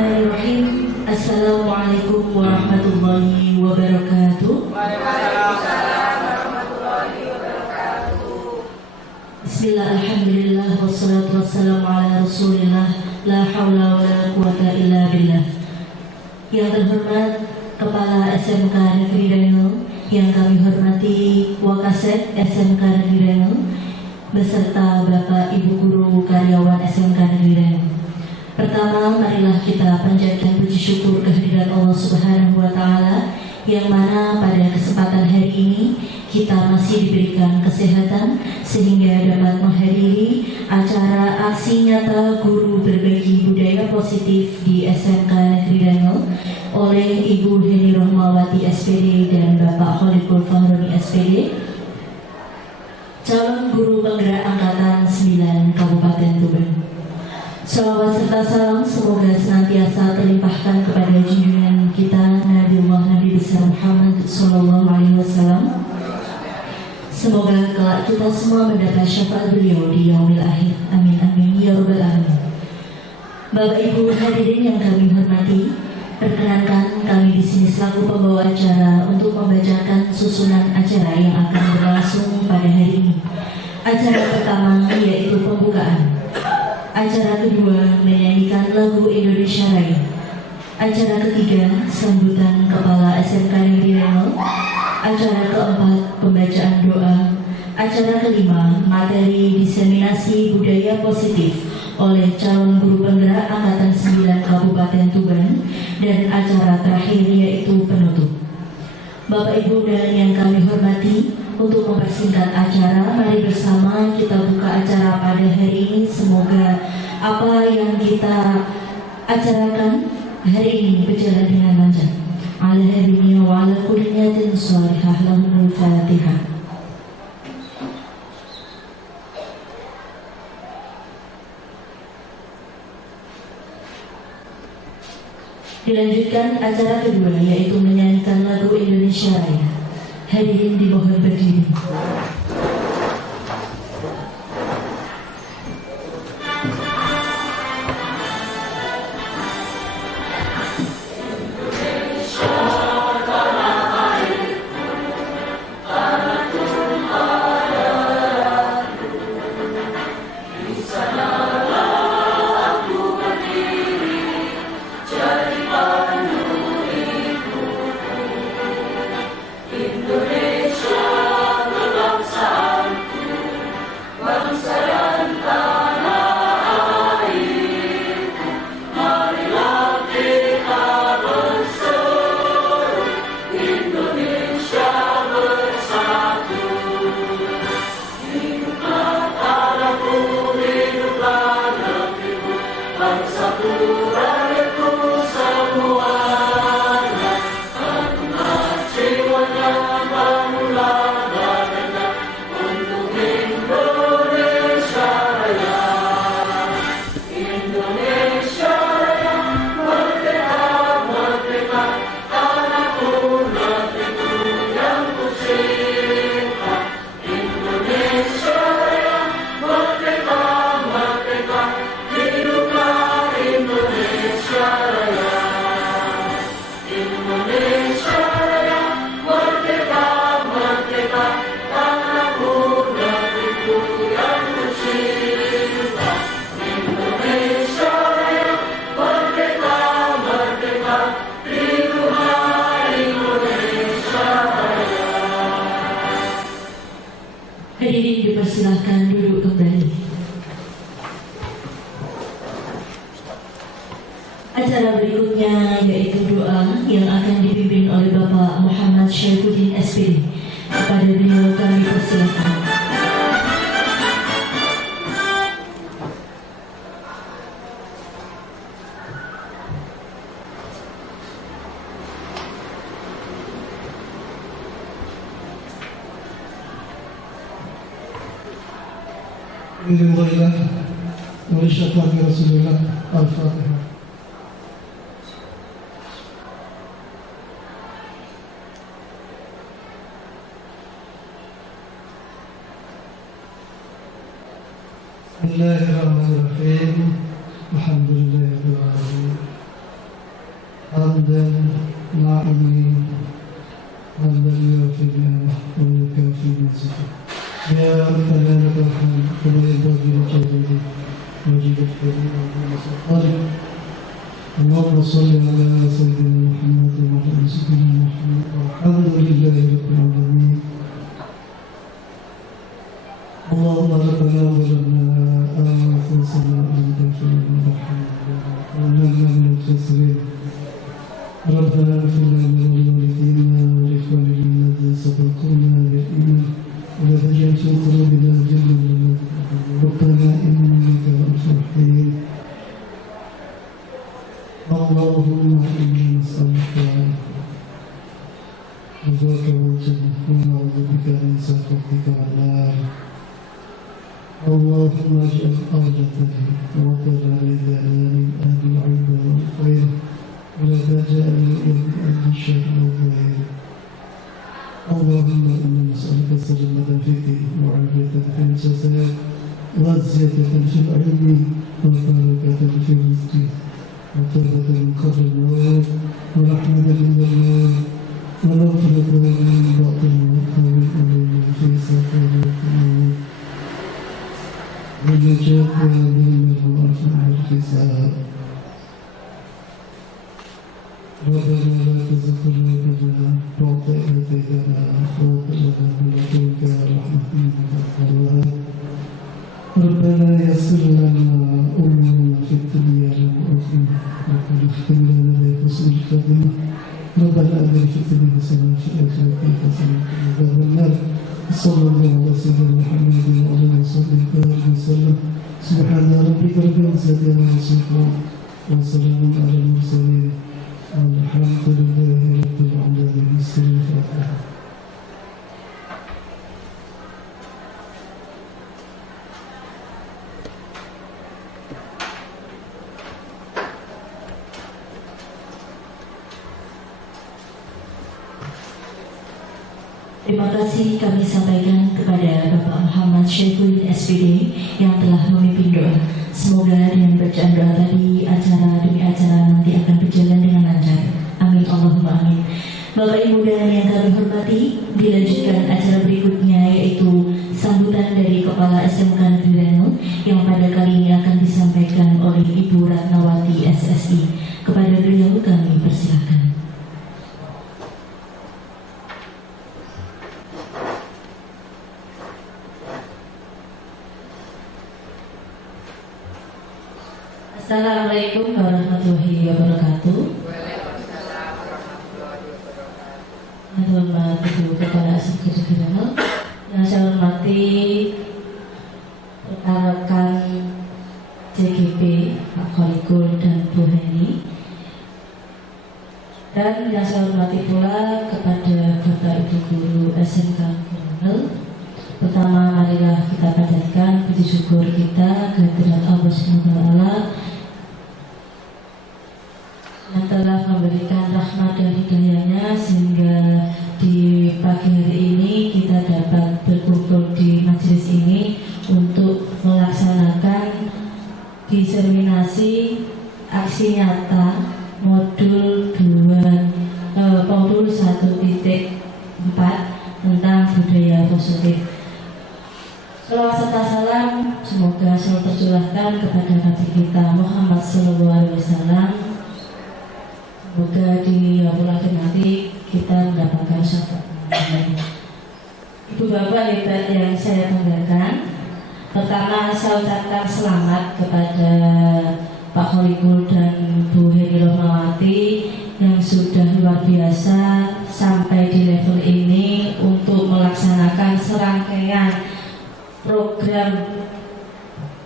Bismillahirrahmanirrahim. Assalamualaikum warahmatullahi wabarakatuh. Bismillah, alhamdulillah, wassalatu wassalamu ala rasulillah, la hawla wa la quwata illa billah. Yang terhormat Kepala SMK Negeri Reno, yang kami hormati Wakasek SMK Negeri Reno, beserta Bapak Ibu Guru karyawan SMK Negeri Reno. Pertama, marilah kita panjatkan puji syukur kehadiran Allah Subhanahu wa Ta'ala, yang mana pada kesempatan hari ini kita masih diberikan kesehatan sehingga dapat menghadiri acara aksi nyata guru berbagi budaya positif di SMK Negeri Reno oleh Ibu Heni Rohmawati SPD dan Bapak Khaliful Fahroni SPD, calon guru penggerak angkatan 9 Kabupaten Tuban. Salawat serta salam semoga senantiasa terlimpahkan kepada junjungan kita Nabi besar Muhammad SAW. Semoga kelak kita semua mendapat syafaat beliau di yaumil akhir. Amin amin ya rabbal alamin. Bapak Ibu hadirin yang kami hormati, perkenankan kami di sini selaku pembawa acara untuk membacakan susunan acara yang akan berlangsung pada hari ini. Acara pertama yaitu pembukaan. Acara kedua menyanyikan lagu Indonesia Raya. Acara ketiga sambutan Kepala SMK Negeri Reno. Acara keempat pembacaan doa. Acara kelima materi diseminasi budaya positif oleh calon guru penggerak angkatan 9 Kabupaten Tuban, dan acara terakhir yaitu penutup. Bapak Ibu dan yang kami hormati, untuk mempersingkat acara, mari bersama kita buka acara pada hari ini. Semoga apa yang kita acarakan hari ini berjalan dengan lancar. Ala hadhihi wa ala kulli niyatin shalihah lahumul Fatihah. Dilanjutkan acara kedua yaitu menyanyikan lagu Indonesia Raya. Hadirin dimohon berdiri. Hadirin dipersilahkan duduk kembali. Acara berikutnya yaitu doa yang akan dipimpin oleh Bapak Muhammad Syaifuddin SPD. Kepada beliau kami persilahkan. Alhamdulillah wa syafaqi Rasulullah. Al-Fatihah. Bismillahirrahmanirrahim. Alhamdulillahirabbil alamin. نعمه حمدا يوافي نعمه ويكافي مزيده يا ربنا لك الحمد كما ينبغي لجلاله وجهك وعظيم سلطانك اللهم صل على سيدنا محمد وعلى سيدنا محمد والحمد لله رب العالمين اللهم ربنا ظلمنا انفسنا وان تغفر لنا ونحن من الخاسرين ربنا اغفر لنا ولوالدينا ولاخواننا الذين سبقونا بالايمان ولا تجعل في قلوبنا غلا لنا ربنا انك رؤوف رحيم اللهم إنا نسألك رضاك والجنة ونعوذ بك من سخطك والنار اللهم اجعل أرضنا وطن رضانا من أهل العلم والخير ولا تجعل من أهل الشر والخير اللهم إنا نسألك سلامة في الدين وعافية في الجسد وزيادة في العلم وبركة في الرزق وتوبة من قبل الموت ورحمة من الموت ومغفرة من بعد الموت ومن أمر في سكرات الموت ونجاة من الرفع والحساب ربنا لا تزغ قلوبنا بعد إذ هديتنا وهب لنا من لدنك رحمة إنك أنت الوهاب ربنا يسر لنا أمورنا في الدنيا والآخرة ربنا اختم لنا بحسن الخاتمة ربنا أجعل في الدنيا حسنة وفي الآخرة حسنة وقنا عذاب النار صلى الله على سيدنا محمد وعلى آله وصحبه وسلم سبحان ربك رب العزة عما يصفون وسلام على المرسلين والحمد لله رب العالمين. بسم الله. Terima kasih kami sampaikan kepada Bapak Muhammad Syaiful SPD yang telah memimpin doa. Semoga dengan bacaan doa tadi acara demi acara nanti akan berjalan dengan lancar. Amin Allahumma amin. Bapak Ibu dan yang kami hormati, dilanjutkan acara berikutnya yaitu sambutan dari Kepala SMK Negeri Reno yang pada kali ini akan disampaikan oleh Ibu Ratnawati SSI. Kepada beliau kami persilakan. Assalamualaikum warahmatullahi wabarakatuh. Yang hormat Ibu Kepala SMK Negeri Reno, yang saya hormati rekan-rekan CGP Pak Kholikul dan Bu Heni, dan yang saya hormati pula kepada Bapak Ibu Guru SMK Negeri Reno. Pertama, marilah kita panjatkan puji syukur kita kehadirat Allah SWT yang telah memberikan rahmat dan hidayahnya sehingga di pagi hari ini kita dapat berkumpul di majelis ini untuk melaksanakan diseminasi aksi nyata modul 1.4 tentang budaya positif. Selawat serta salam semoga selalu tercurahkan kepada Nabi kita Muhammad SAW. Semoga di yaumul akhir nanti kita mendapatkan syafaat. Ibu bapak hebat yang saya banggakan, pertama saya ucapkan selamat kepada Pak Kholikul dan Bu Heni Rohmawati yang sudah luar biasa sampai di level ini untuk melaksanakan serangkaian program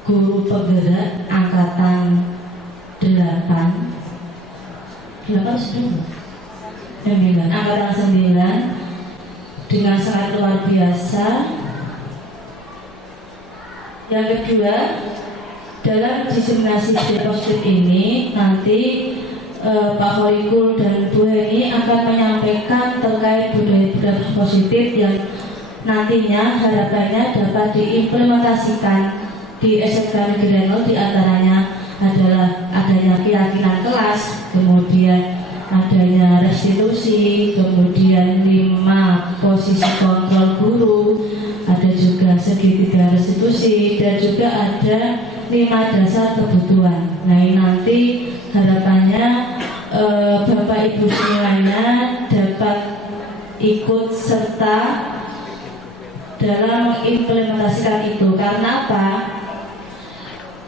guru penggerak angkatan 8 angkatan 9 dengan sangat luar biasa. Yang kedua, dalam diseminasi positif ini nanti Pak Kholikul dan Bu Heni akan menyampaikan terkait budaya-budaya positif yang nantinya harapannya dapat diimplementasikan di SMK Negeri Reno. Di antaranya adalah adanya keyakinan kelas, kemudian ada adanya restitusi, kemudian 5 posisi kontrol guru, ada juga segitiga restitusi, dan juga ada 5 dasar kebutuhan. Nah, ini nanti harapannya Bapak Ibu semuanya dapat ikut serta dalam mengimplementasikan itu. Karena apa?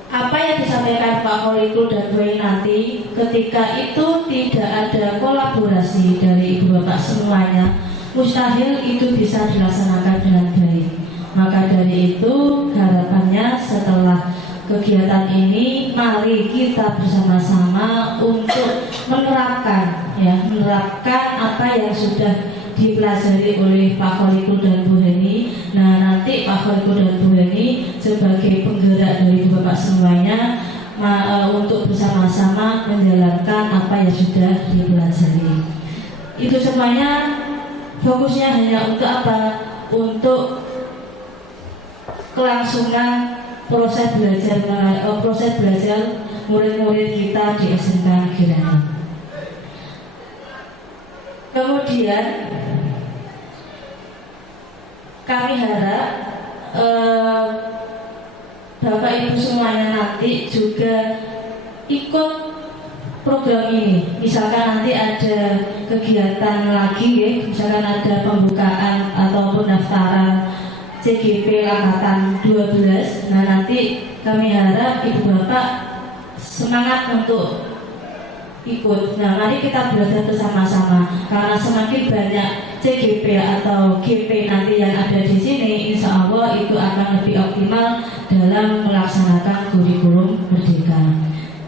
Apa yang disampaikan Pak Kholikul dan Bu Eni nanti, ketika itu tidak ada kolaborasi dari Ibu Bapak semuanya, mustahil itu bisa dilaksanakan dengan baik. Maka dari itu harapannya setelah kegiatan ini, mari kita bersama-sama untuk menerapkan apa yang sudah dipelajari oleh Pak Kholikul dan Bu Eni. Nah, nanti Pak Kholikul dan Bu Eni sebagai penggerak dari Bapak semuanya untuk bersama-sama menjalankan apa yang sudah dipelajari. Itu semuanya fokusnya hanya untuk apa? Untuk kelangsungan proses belajar murid-murid kita di SMK Kirani. Kemudian kami harap Bapak Ibu semuanya nanti juga ikut program ini. Misalkan nanti ada kegiatan lagi ya, misalkan ada pembukaan atau pendaftaran CGP Angkatan 12. Nah, nanti kami harap Ibu Bapak semangat untuk ikut. Nah, mari kita belajar bersama-sama, karena semakin banyak CGP atau GP nanti yang ada di sini, insya Allah itu akan lebih optimal dalam melaksanakan kurikulum merdeka.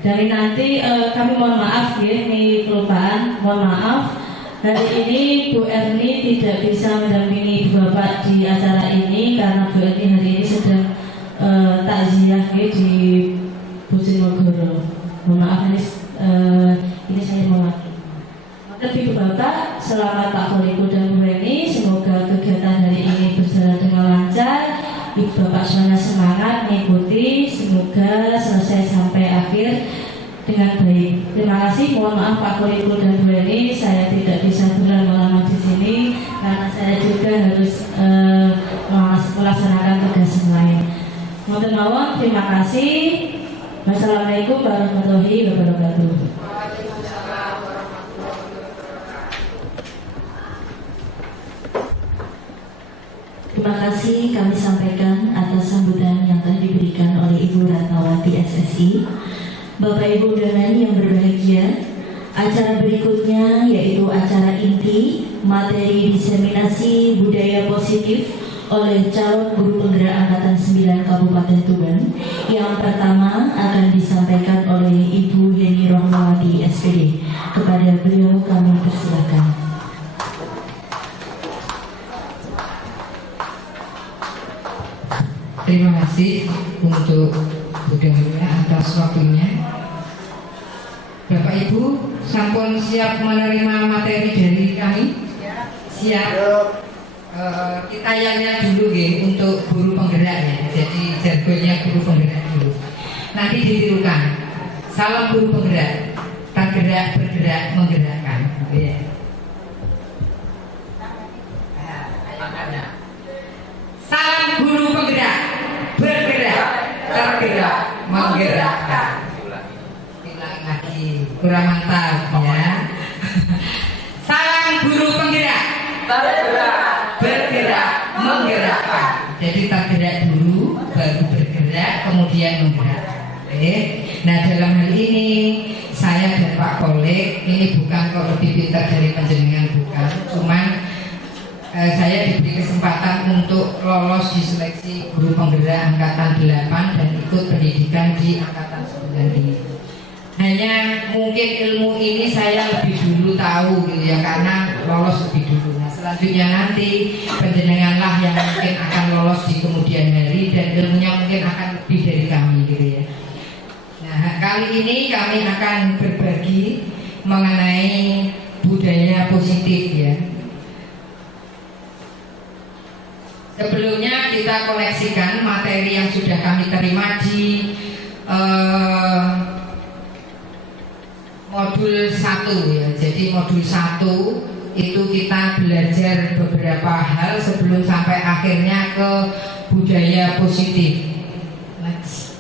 Dari nanti kami mohon maaf ya, ini kelupaan, mohon maaf. Hari ini Bu Erni tidak bisa mendampingi Ibu Bapak di acara ini karena Bu Erni hari ini sedang takziah di Bojonegoro. Mohon maaf ini saya mewakili. Tapi Ibu Bapak, selamat Pak Kholikul dan Bu Eni. Semoga kegiatan hari ini berjalan dengan lancar. Ibu Bapak semuanya semangat mengikuti. Semoga selesai sampai akhir dengan baik. Terima kasih. Mohon maaf Pak Kholikul dan Bu Eni, saya tidak bisa berlama-lama di sini karena saya juga harus melaksanakan tugas lain. Mohon maaf. Terima kasih. Wassalamualaikum warahmatullahi wabarakatuh. Terima kasih kami sampaikan atas sambutan yang telah diberikan oleh Ibu Ratnawati SSI. Bapak Ibu dan yang berbahagia, acara berikutnya yaitu acara inti materi diseminasi budaya positif oleh calon guru penggerak Angkatan 9 Kabupaten Tuban. Yang pertama akan disampaikan oleh Ibu Yeni Rohmawati SPD. Kepada beliau kami persilakan. Terima kasih untuk budaya atas waktunya. Bapak Ibu, sampun siap menerima materi dari kami? Siap. Kita yanya dulu ya untuk guru penggerak ya. Jadi jargonnya guru penggerak dulu. Nanti ditirukan. Salam guru penggerak. Tergerak, bergerak, menggerakkan. Ya. Salam guru penggerak. Bergerak, tergerak, menggerakkan. Ulangi lagi, kurang mantap ya. Salam guru penggerak. Bergerak, menggerakkan. Jadi tergerak dulu, baru bergerak, kemudian menggerakkan. Nah, dalam hal ini saya dan Pak Kholik ini bukan kok lebih pintar dari panjenengan, bukan. Cuman saya diberi kesempatan untuk lolos di seleksi guru penggerak Angkatan 8 dan ikut pendidikan di Angkatan 9 ini. Hanya mungkin ilmu ini saya lebih dulu tahu gitu ya, karena lolos lebih dulu. Nah, selanjutnya nanti penjenenganlah yang mungkin akan lolos di kemudian hari dan ilmunya mungkin akan lebih dari kami gitu ya. Nah, kali ini kami akan berbagi mengenai budaya positif ya. Sebelumnya kita koleksikan materi yang sudah kami terima di modul 1 ya. Jadi modul 1 itu kita belajar beberapa hal sebelum sampai akhirnya ke budaya positif. Next.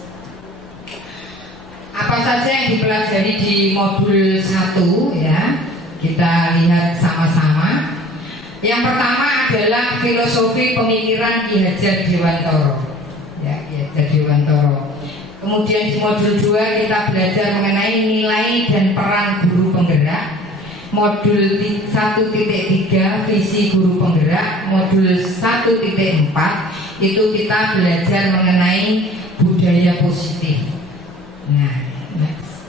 Apa saja yang dipelajari di modul 1 ya? Kita lihat sama-sama. Yang pertama adalah filosofi pemikiran Ki Hajar Dewantara. Ya, Ki Hajar Dewantara. Kemudian di modul 2 kita belajar mengenai nilai dan peran guru penggerak. Modul 1.3 visi guru penggerak. Modul 1.4 itu kita belajar mengenai budaya positif. Nah, next.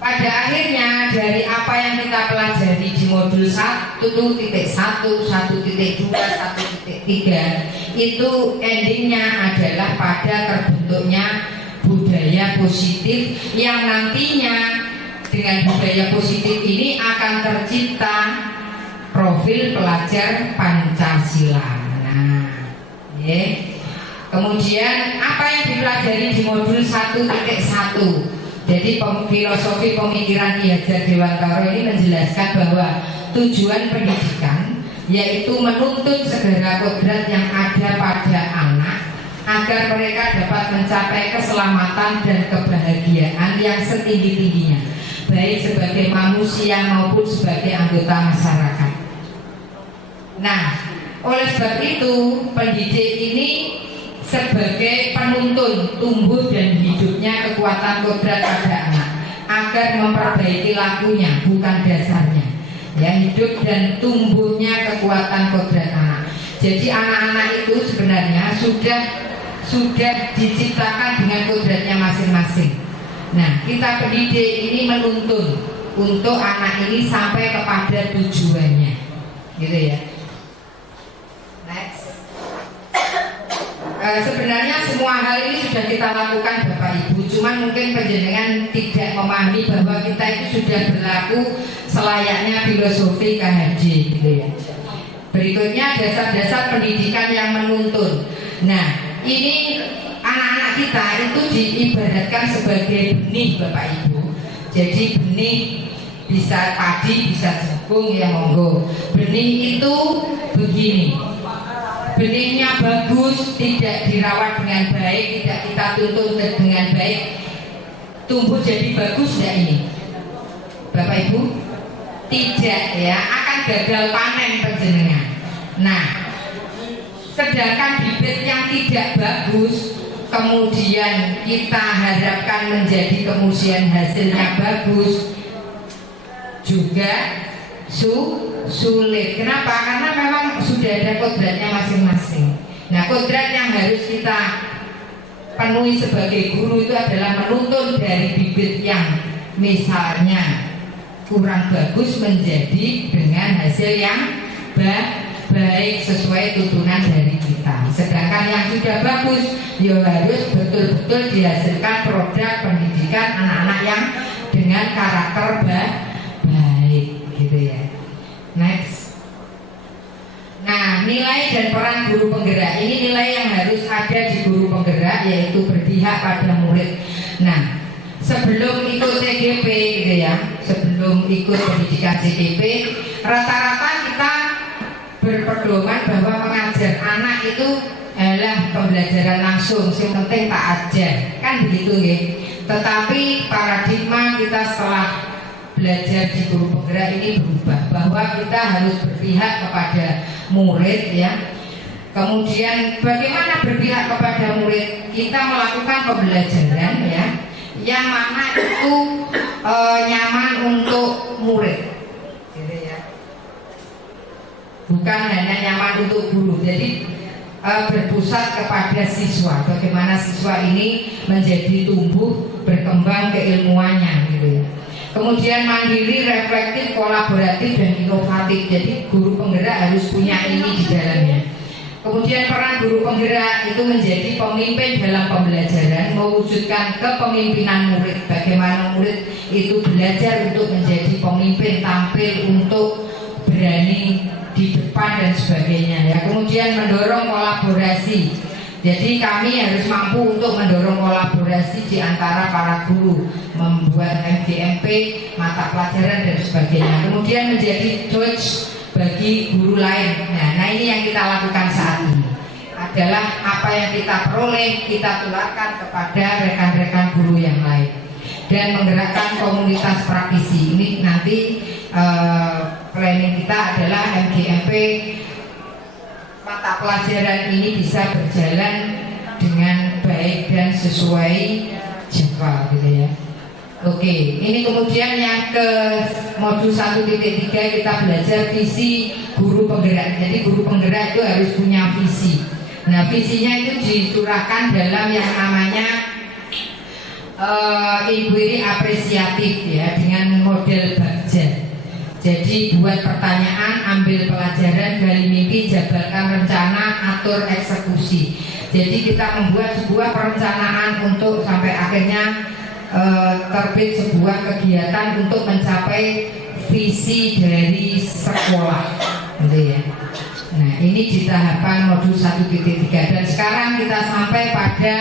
Pada akhirnya dari apa yang kita pelajari di modul 1.1, 1.2, 1.3 itu endingnya adalah pada terbentuknya budaya positif yang nantinya dengan budaya positif ini akan tercipta profil pelajar Pancasila. Nah, ya. Kemudian apa yang dipelajari di modul 1.1? Jadi filosofi pemikiran Ki Hajar Dewantara ini menjelaskan bahwa tujuan pendidikan yaitu menuntut segala kodrat yang ada pada anak agar mereka dapat mencapai keselamatan dan kebahagiaan yang setinggi-tingginya, baik sebagai manusia maupun sebagai anggota masyarakat. Nah, oleh sebab itu pendidik ini sebagai penuntun tumbuh dan hidupnya kekuatan kodrat pada anak agar memperbaiki lakunya, bukan dasarnya. Ya, hidup dan tumbuhnya kekuatan kodrat anak. Jadi anak-anak itu sebenarnya sudah diciptakan dengan kodratnya masing-masing. Nah, kita pendidik ini menuntun untuk anak ini sampai kepada tujuannya, gitu ya. Next. Sebenarnya semua hal ini sudah kita lakukan Bapak Ibu, cuman mungkin penjenengan tidak memahami bahwa kita itu sudah berlaku selayaknya filosofi KHD, gitu ya. Berikutnya dasar-dasar pendidikan yang menuntun. Nah, ini anak-anak kita itu diibaratkan sebagai benih Bapak Ibu. Jadi benih bisa padi, bisa jagung, ya monggo. Benih itu begini. Benihnya bagus, tidak dirawat dengan baik, tidak kita tuntun dengan baik, tumbuh jadi bagus ya ini, Bapak Ibu? Tidak ya, akan gagal panen penjenengan. Nah, sedangkan bibit yang tidak bagus, kemudian kita harapkan menjadi kemudian hasilnya bagus, juga sulit. Kenapa? Karena memang sudah ada kodratnya masing-masing. Nah, kodrat yang harus kita penuhi sebagai guru itu adalah menuntun dari bibit yang misalnya kurang bagus menjadi dengan hasil yang baik sesuai tuntunan dari kita. Sedangkan yang sudah bagus ya harus betul-betul dihasilkan produk pendidikan anak-anak yang dengan karakter baik, gitu ya. Next. Nah, nilai dan peran guru penggerak ini nilai yang harus ada di guru penggerak, yaitu berpihak pada murid. Nah, sebelum ikut CGP gitu ya, sebelum ikut pendidikan CGP, rata-rata kita berpedoman bahwa mengajar anak itu adalah pembelajaran langsung, yang penting tak ajar, kan begitu ya. Tetapi paradigma kita setelah belajar di guru penggerak ini berubah, bahwa kita harus berpihak kepada murid ya. Kemudian bagaimana berpihak kepada murid? Kita melakukan pembelajaran ya, yang mana itu nyaman untuk murid, gitu ya. Bukan hanya nyaman untuk guru. Jadi berpusat kepada siswa, bagaimana siswa ini menjadi tumbuh berkembang keilmuannya, gitu ya. Kemudian mandiri, reflektif, kolaboratif, dan inovatif. Jadi guru penggerak harus punya ini di dalamnya. Kemudian peran guru penggerak itu menjadi pemimpin dalam pembelajaran, mewujudkan kepemimpinan murid. Bagaimana murid itu belajar untuk menjadi pemimpin, tampil untuk berani di depan dan sebagainya ya. Kemudian mendorong kolaborasi. Jadi kami harus mampu untuk mendorong kolaborasi di antara para guru, membuat MGMP, mata pelajaran dan sebagainya. Kemudian menjadi coach bagi guru lain. Nah ini yang kita lakukan saat ini adalah apa yang kita peroleh kita tularkan kepada rekan-rekan guru yang lain dan menggerakkan komunitas praktisi. Ini nanti planning kita adalah MGMP mata pelajaran ini bisa berjalan dengan baik dan sesuai jadwal gitu ya. Oke, ini kemudian yang ke modul 1.3 kita belajar visi guru penggerak. Jadi guru penggerak itu harus punya visi. Nah visinya itu dicurahkan dalam yang namanya inquiry apresiatif ya, dengan model Bagja. Jadi buat pertanyaan, ambil pelajaran, gali mimpi, jabarkan rencana, atur eksekusi. Jadi kita membuat sebuah perencanaan untuk sampai akhirnya terbit sebuah kegiatan untuk mencapai visi dari sekolah, gitu ya. Nah ini di tahapan modul 1.3 dan sekarang kita sampai pada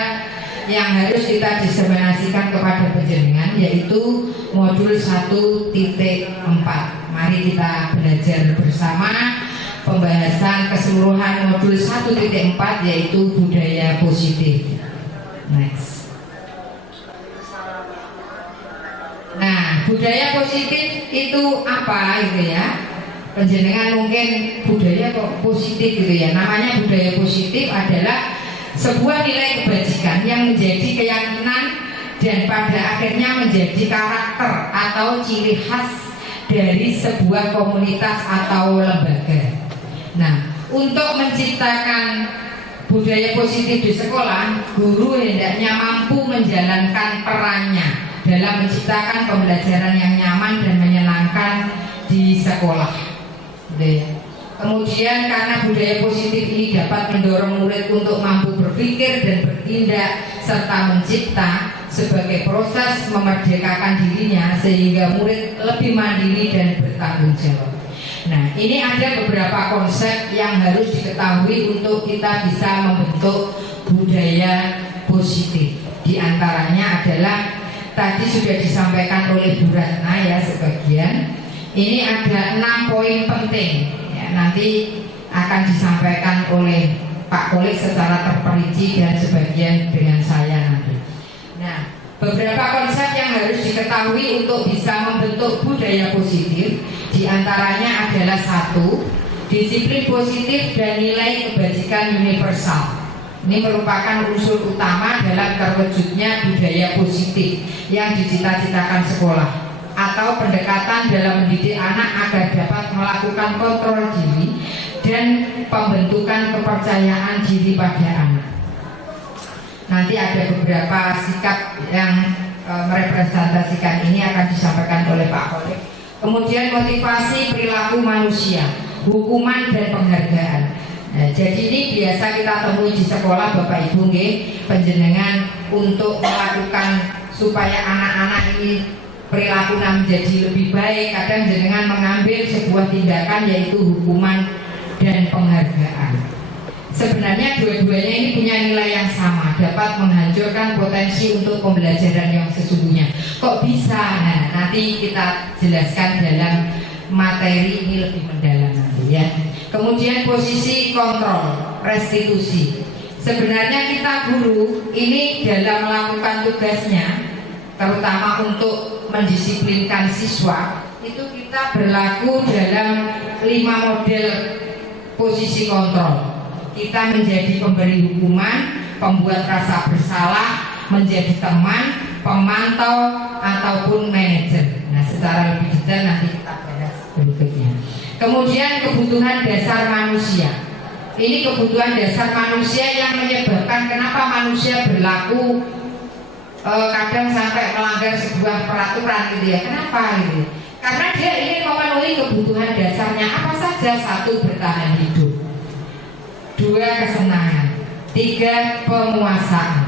yang harus kita diseminasikan kepada penjenengan yaitu modul 1.4. Mari kita belajar bersama pembahasan keseluruhan modul 1.4 yaitu budaya positif. Next. Nah, budaya positif itu apa gitu ya? Penjenengan mungkin budaya kok positif gitu ya. Namanya budaya positif adalah sebuah nilai kebajikan yang menjadi keyakinan dan pada akhirnya menjadi karakter atau ciri khas dari sebuah komunitas atau lembaga. Nah, untuk menciptakan budaya positif di sekolah, guru hendaknya mampu menjalankan perannya dalam menciptakan pembelajaran yang nyaman dan menyenangkan di sekolah. Kemudian karena budaya positif ini dapat mendorong murid untuk mampu berpikir dan bertindak serta mencipta sebagai proses memerdekakan dirinya sehingga murid lebih mandiri dan bertanggung jawab. Nah, ini ada beberapa konsep yang harus diketahui untuk kita bisa membentuk budaya positif. Di antaranya adalah tadi sudah disampaikan oleh Bu Ratna ya sebagian. Ini ada 6 poin penting ya, nanti akan disampaikan oleh Pak Kolik secara terperinci dan sebagian dengan saya nanti. Nah, beberapa konsep yang harus diketahui untuk bisa membentuk budaya positif diantaranya adalah 1, disiplin positif dan nilai kebajikan universal. Ini merupakan unsur utama dalam terwujudnya budaya positif yang dicita-citakan sekolah atau pendekatan dalam mendidik anak agar dapat melakukan kontrol diri dan pembentukan kepercayaan diri pada anak. Nanti ada beberapa sikap yang merepresentasikan ini akan disampaikan oleh Pak Kolik. Kemudian motivasi perilaku manusia, hukuman dan penghargaan. Nah, jadi ini biasa kita temui di sekolah Bapak Ibu penjenengan untuk melakukan supaya anak-anak ini perilakunya menjadi lebih baik. Kadang jenengan mengambil sebuah tindakan yaitu hukuman dan penghargaan. Sebenarnya dua-duanya ini punya nilai yang sama, dapat menghancurkan potensi untuk pembelajaran yang sesungguhnya. Kok bisa? Nah, nanti kita jelaskan dalam materi ini lebih mendalam nanti ya. Kemudian posisi kontrol, restitusi. Sebenarnya kita guru ini dalam melakukan tugasnya, terutama untuk mendisiplinkan siswa, itu kita berlaku dalam 5 model posisi kontrol. Kita menjadi pemberi hukuman, pembuat rasa bersalah, menjadi teman, pemantau, ataupun manajer. Nah, secara lebih detail nanti kita bahas berikutnya. Kemudian kebutuhan dasar manusia. Ini kebutuhan dasar manusia yang menyebabkan kenapa manusia berlaku kadang sampai melanggar sebuah peraturan gitu ya. Kenapa gitu? Karena dia ingin memenuhi kebutuhan dasarnya apa saja. 1, bertahan hidup. 2, kesenangan. 3, pemuasaan.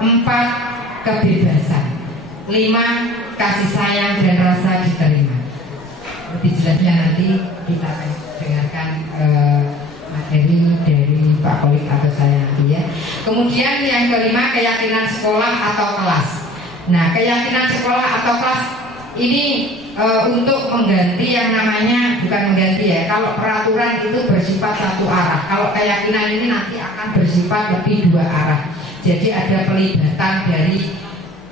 4, kebebasan. 5, kasih sayang dan rasa diterima. Lebih jelasnya nanti kita akan dengarkan materi dari Pak Kolik atau saya nanti ya. Kemudian yang kelima, keyakinan sekolah atau kelas. Nah, keyakinan sekolah atau kelas ini untuk mengganti yang namanya, bukan mengganti ya, kalau peraturan itu bersifat satu arah, kalau keyakinan ini nanti akan bersifat lebih dua arah. Jadi ada pelibatan dari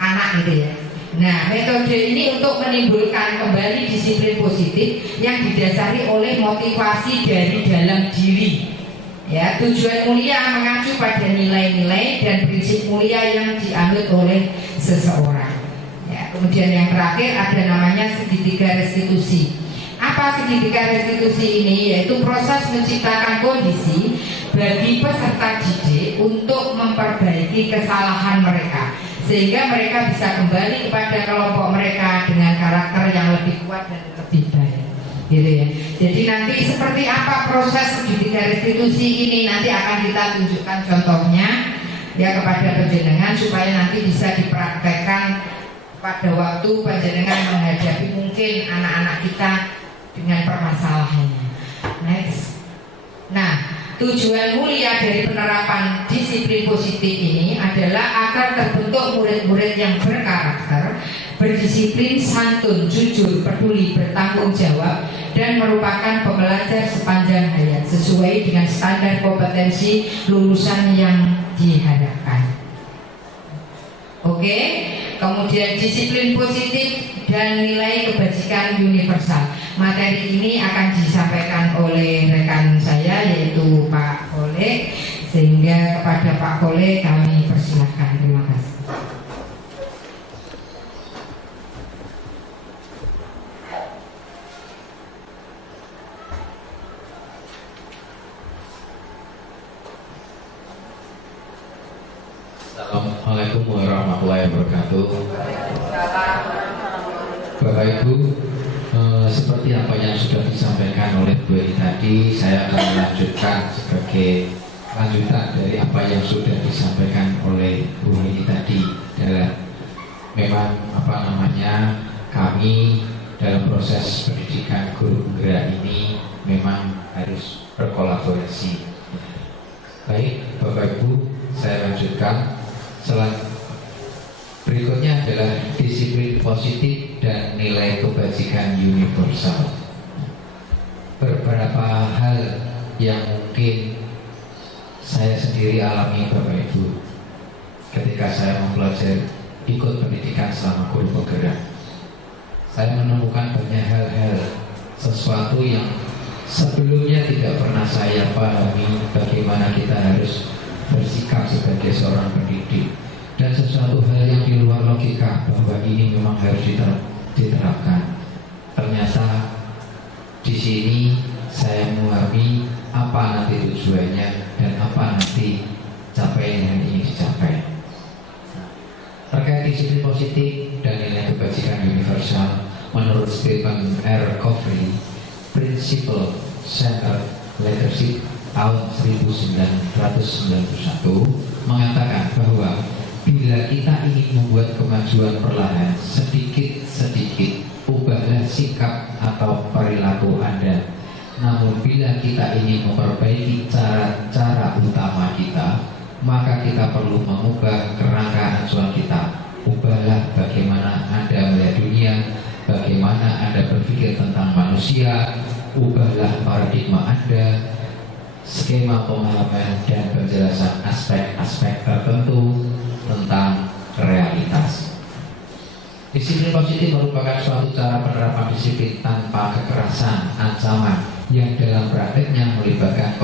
anak gitu ya. Nah, metode ini untuk menimbulkan kembali disiplin positif yang didasari oleh motivasi dari dalam diri. Ya, tujuan mulia mengacu pada nilai-nilai dan prinsip mulia yang dianut oleh seseorang. Ya, kemudian yang terakhir ada namanya segitiga restitusi. Apa segitiga restitusi ini? Yaitu proses menciptakan kondisi bagi peserta didik untuk memperbaiki kesalahan mereka, sehingga mereka bisa kembali kepada kelompok mereka dengan karakter yang lebih kuat dan lebih baik, gitu ya. Jadi nanti seperti apa proses segitiga restitusi ini nanti akan kita tunjukkan contohnya ya kepada panjenengan supaya nanti bisa dipraktekkan pada waktu panjenengan menghadapi mungkin anak-anak kita dengan permasalahannya. Next. Nah, tujuan mulia dari penerapan disiplin positif ini adalah agar terbentuk murid-murid yang berkarakter, berdisiplin, santun, jujur, peduli, bertanggung jawab, dan merupakan pembelajar sepanjang hayat sesuai dengan standar kompetensi lulusan yang diharapkan. Oke, kemudian disiplin positif dan nilai kebajikan universal. Materi ini akan disampaikan oleh rekan saya yaitu Pak Kole, sehingga kepada Pak Kole kami persilahkan. Terima kasih. Assalamualaikum warahmatullahi wabarakatuh. Bapak Ibu, seperti apa yang sudah disampaikan oleh Bu Eni tadi, saya akan melanjutkan sebagai lanjutan dari apa yang sudah disampaikan oleh Bu Eni tadi. Memang kami dalam proses pendidikan guru penggerak ini memang harus berkolaborasi. Baik, Bapak Ibu, saya lanjutkan. Berikutnya adalah disiplin positif dan nilai kebajikan universal. Beberapa hal yang mungkin saya sendiri alami Bapak Ibu ketika saya mempelajari ikut pendidikan selama guru penggerak. Saya menemukan banyak hal-hal, sesuatu yang sebelumnya tidak pernah saya pahami bagaimana kita harus bersikap sebagai seorang pendidik, dan sesuatu hal yang di luar logika bahwa ini memang harus diterapkan. Ternyata di sini saya memahami apa nanti tujuannya dan apa nanti capaian yang ingin dicapai. Terkait disiplin positif dan nilai kebajikan universal, menurut Stephen R. Covey, Principle Centered Leadership tahun 1991 mengatakan bahwa bila kita ingin membuat kemajuan perlahan, sedikit-sedikit ubahlah sikap atau perilaku Anda. Namun bila kita ingin memperbaiki cara-cara utama kita, maka kita perlu mengubah kerangka acuan kita. Ubahlah bagaimana Anda melihat dunia, bagaimana Anda berpikir tentang manusia, ubahlah paradigma Anda, skema pemahaman dan penjelasan aspek-aspek tertentu tentang realitas. Disiplin positif merupakan suatu cara penerapan disiplin tanpa kekerasan, ancaman, yang dalam prakteknya melibatkan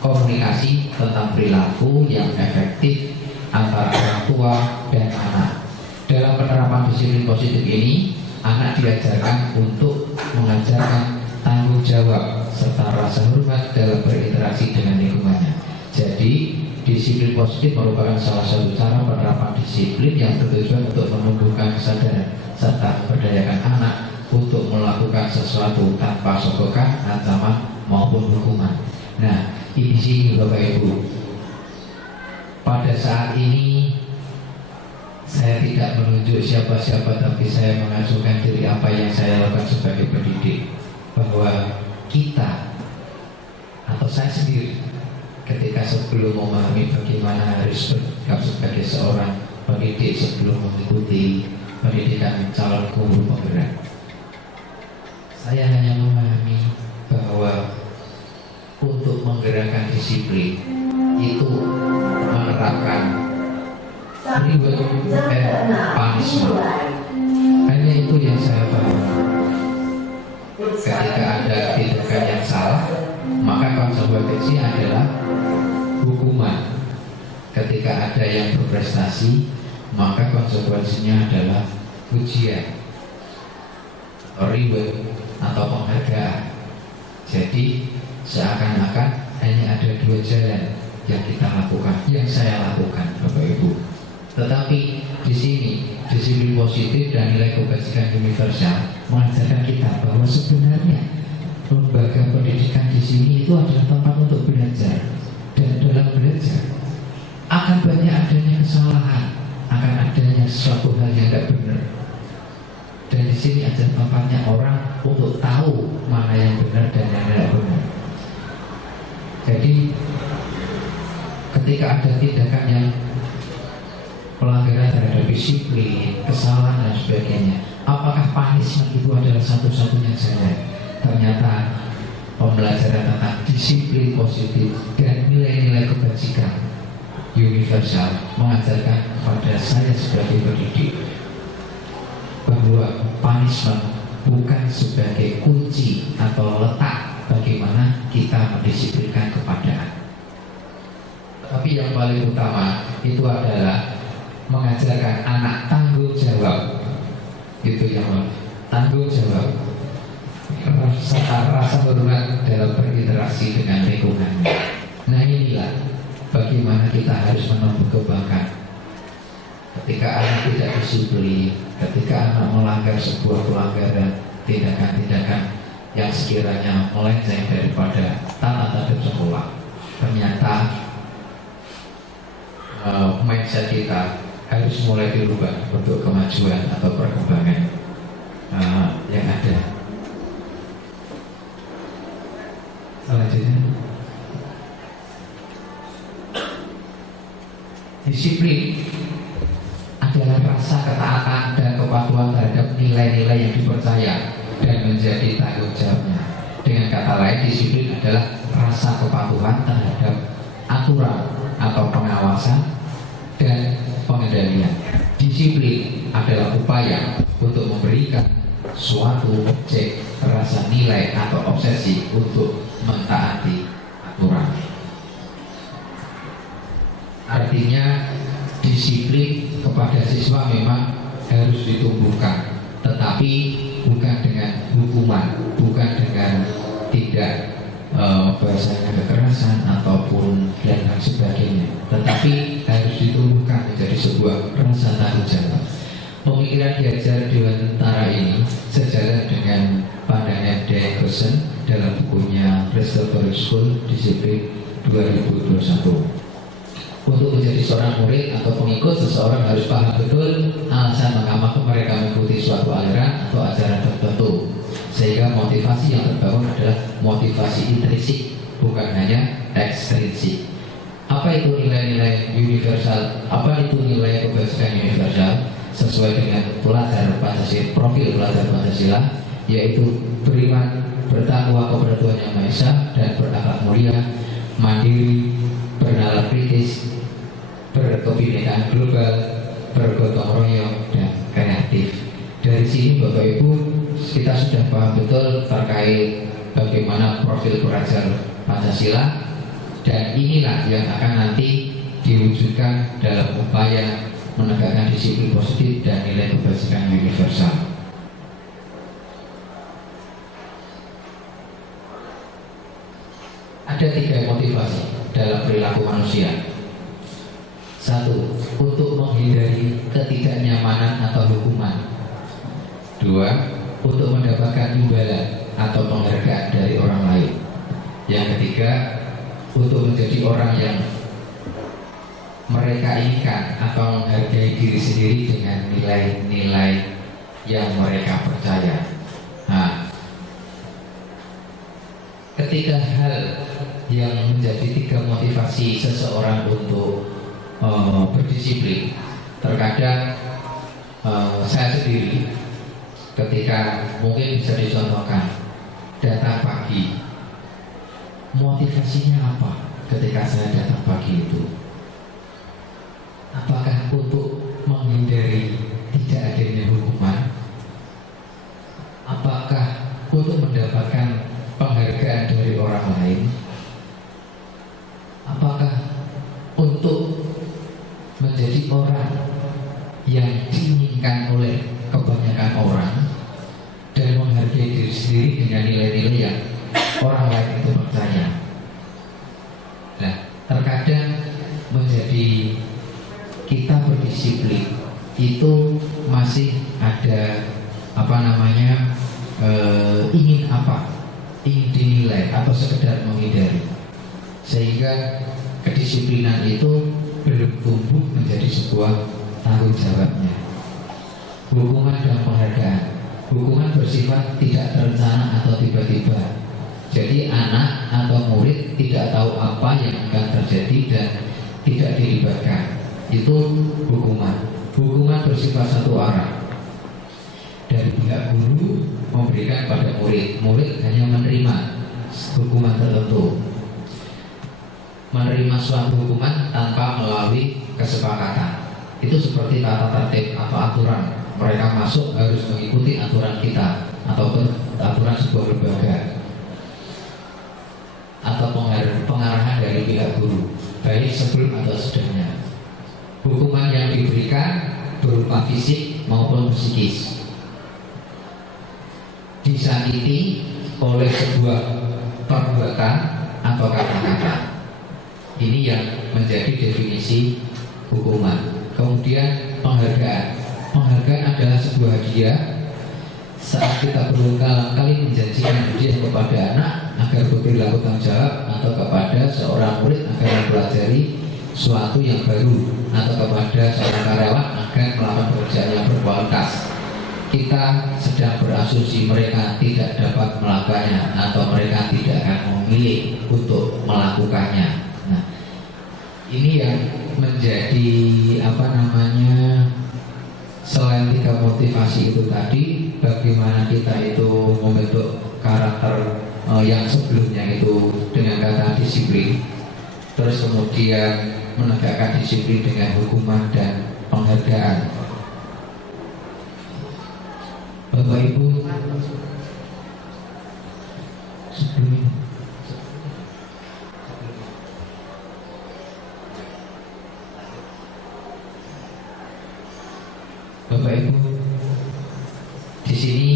komunikasi tentang perilaku yang efektif antara orang tua dan anak. Dalam penerapan disiplin positif ini, anak diajarkan untuk mengajarkan tanggung jawab serta rasa hormat dalam berinteraksi dengan lingkungannya. Jadi, disiplin positif merupakan salah satu cara penerapan disiplin yang bertujuan untuk menumbuhkan kesadaran serta memberdayakan anak untuk melakukan sesuatu tanpa sogokan, ancaman maupun hukuman. Nah, di sini Bapak Ibu, pada saat ini saya tidak menunjuk siapa-siapa, tapi saya mengajukan diri apa yang saya lakukan sebagai pendidik, bahwa kita atau saya sendiri ketika sebelum memahami bagaimana harus bersikap sebagai seorang pendidik sebelum mengikuti pendidikan calon guru penggerak. Saya hanya memahami bahwa untuk menggerakkan disiplin itu menerapkan reward and punishment. Hanya itu yang saya pahami. Ketika ada tindakan yang salah, maka konsekuensi adalah hukuman. Ketika ada yang berprestasi, maka konsekuensinya adalah ujian, reward atau penghargaan. Jadi seakan-akan hanya ada dua jalan yang kita lakukan, yang saya lakukan, Bapak Ibu. Tetapi di sini disiplin positif dan nilai kebajikan universal mengajarkan kita bahwa sebenarnya lembaga pendidikan di sini itu adalah tempat untuk belajar, dan dalam belajar akan banyak adanya kesalahan, akan adanya suatu hal yang tidak benar. Dan di sini adalah tempatnya orang untuk tahu mana yang benar dan yang tidak benar. Jadi ketika ada tindakan yang pelanggaran terhadap disiplin, kesalahan dan sebagainya, apakah punishment itu adalah satu-satunya jalan? Ternyata pembelajaran tentang disiplin positif dan nilai-nilai kebajikan universal mengajarkan kepada saya sebagai pendidik bahwa punishment bukan sebagai kunci atau letak bagaimana kita mendisiplinkan kepadaan. Tapi yang paling utama itu adalah mengajarkan anak tanggung jawab. Itu yang tanggung jawab, rasa hormat dalam berinteraksi dengan lingkungan. Nah inilah bagaimana kita harus menumbuh-kembangkan. Ketika anak tidak disiplin, ketika anak melanggar sebuah pelanggaran, tindakan-tindakan yang sekiranya melenceng daripada tata tertib sekolah, ternyata mindset kita harus mulai dirubah untuk kemajuan atau perkembangan yang ada. Selanjutnya, disiplin adalah rasa ketaatan dan kepatuhan terhadap nilai-nilai yang dipercaya dan menjadi tanggung jawabnya. Dengan kata lain, disiplin adalah rasa kepatuhan terhadap aturan atau pengawasan dan pengendalian. Disiplin adalah upaya untuk memberikan suatu objek rasa nilai atau obsesi untuk mentaati aturan. Artinya disiplin kepada siswa memang harus ditumbuhkan, tetapi bukan dengan hukuman, bukan dengan tidak bahasanya kekerasan ataupun dan lain sebagainya, tetapi harus ditumbuhkan menjadi sebuah rasa tanggung jawab. Pemikiran diajar Dewan Tentara ini sejalan dengan pandangan Dan Gerson dalam bukunya Restorative School Disiplin 2021. Untuk menjadi seorang murid atau pengikut, seseorang harus paham betul alasan mengapa mereka mengikuti suatu aliran atau ajaran tertentu, sehingga motivasi yang terbangun adalah motivasi intrinsik, bukan hanya ekstrinsik. Apa itu nilai-nilai universal? Apa itu nilai kebajikan universal? Sesuai dengan pelajar Pancasila, profil pelajar Pancasila, yaitu beriman, bertakwa kepada Tuhan Yang Maha Esa, dan berakhlak mulia, mandiri, bernalar kritis, berkebinekaan global, bergotong royong, dan kreatif. Dari sini Bapak Ibu, kita sudah paham betul terkait bagaimana profil pelajar Pancasila, dan inilah yang akan nanti diwujudkan dalam upaya menegakkan disiplin positif dan nilai kebajikan universal. Ada 3 motivasi dalam perilaku manusia. 1. Untuk menghindari ketidaknyamanan atau hukuman. 2. Untuk mendapatkan imbalan atau penghargaan dari orang lain. Yang ketiga, untuk menjadi orang yang mereka inginkan atau menghargai diri sendiri dengan nilai-nilai yang mereka percaya. Nah, ketika hal yang menjadi 3 motivasi seseorang untuk berdisiplin, terkadang saya sendiri ketika mungkin bisa dicontohkan datang pagi, motivasinya apa ketika saya datang pagi itu? Apakah untuk menghindari tidak adanya hukuman? Apakah untuk mendapatkan penghargaan dari orang lain? Apakah untuk menjadi orang yang diinginkan oleh kebanyakan orang dan menghargai diri sendiri dengan nilai-nilai yang orang lain itu percaya? Nah, terkadang menjadi kita berdisiplin itu masih ada ingin dinilai atau sekedar menghindari, sehingga kedisiplinan itu belum tumbuh menjadi sebuah tanggung jawabnya. Hukuman dan penghargaan, hukuman bersifat tidak terencana atau tiba-tiba. Jadi anak atau murid tidak tahu apa yang akan terjadi dan tidak dilibatkan. Itu hukuman. Hukuman bersifat satu arah. Dari pihak guru memberikan pada murid, murid hanya menerima hukuman tertentu, menerima suatu hukuman tanpa melalui kesepakatan. Itu seperti tata tertib atau aturan. Mereka masuk harus mengikuti aturan kita atau aturan sebuah lembaga atau pengarahan dari pihak guru, baik sebelum atau sesudahnya. Hukuman yang diberikan berupa fisik maupun psikis. Disakiti oleh sebuah perbuatan atau kata-kata. Ini yang menjadi definisi hukuman. Kemudian penghargaan. Penghargaan adalah sebuah hadiah saat kita berulang kali menjanjikan hadiah kepada anak agar berperilaku tanggung jawab, atau kepada seorang murid agar mempelajari suatu yang baru, atau kepada seorang karyawan agar melakukan pekerjaan yang berkualitas. Kita sedang berasumsi mereka tidak dapat melakukannya atau mereka tidak akan memilih untuk melakukannya. Nah, ini yang menjadi selain tiga motivasi itu tadi, bagaimana kita itu membentuk karakter yang sebelumnya itu dengan kata disiplin, terus kemudian menegakkan disiplin dengan hukuman dan penghargaan. Bapak Ibu, sebelum Bapak Ibu, di sini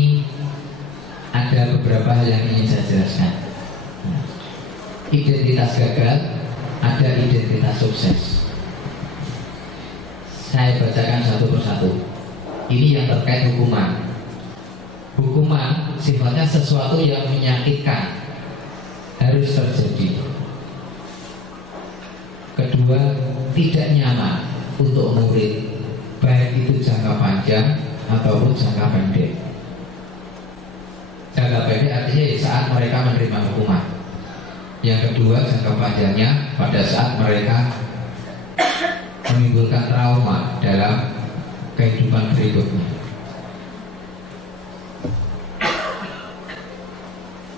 ada beberapa hal yang ingin saya jelaskan. Identitas gagal, ada identitas sukses. Saya bacakan satu persatu. Ini yang terkait hukuman. Hukuman sifatnya sesuatu yang menyakitkan, harus terjadi. Kedua, tidak nyaman untuk murid, baik itu jangka panjang ataupun jangka pendek. Jangka pendek artinya saat mereka menerima hukuman. Yang kedua, jangka panjangnya pada saat mereka menimbulkan trauma dalam kehidupan berikutnya.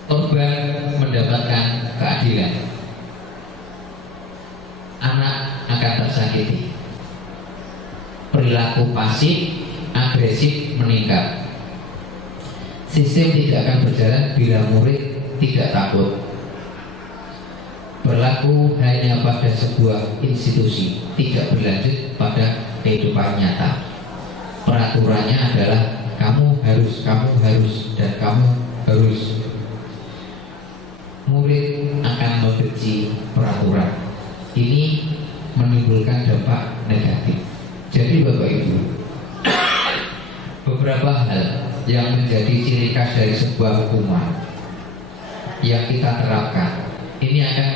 Korban mendapatkan keadilan, anak akan tersakiti, perilaku pasif agresif meningkat. Sistem tidak akan berjalan bila murid tidak takut. Berlaku hanya pada sebuah institusi, tidak berlanjut pada kehidupan nyata. Peraturannya adalah kamu harus, dan kamu harus. Murid akan membenci peraturan. Ini menimbulkan dampak negatif. Jadi Bapak Ibu, beberapa hal yang menjadi ciri khas dari sebuah hukuman yang kita terapkan ini akan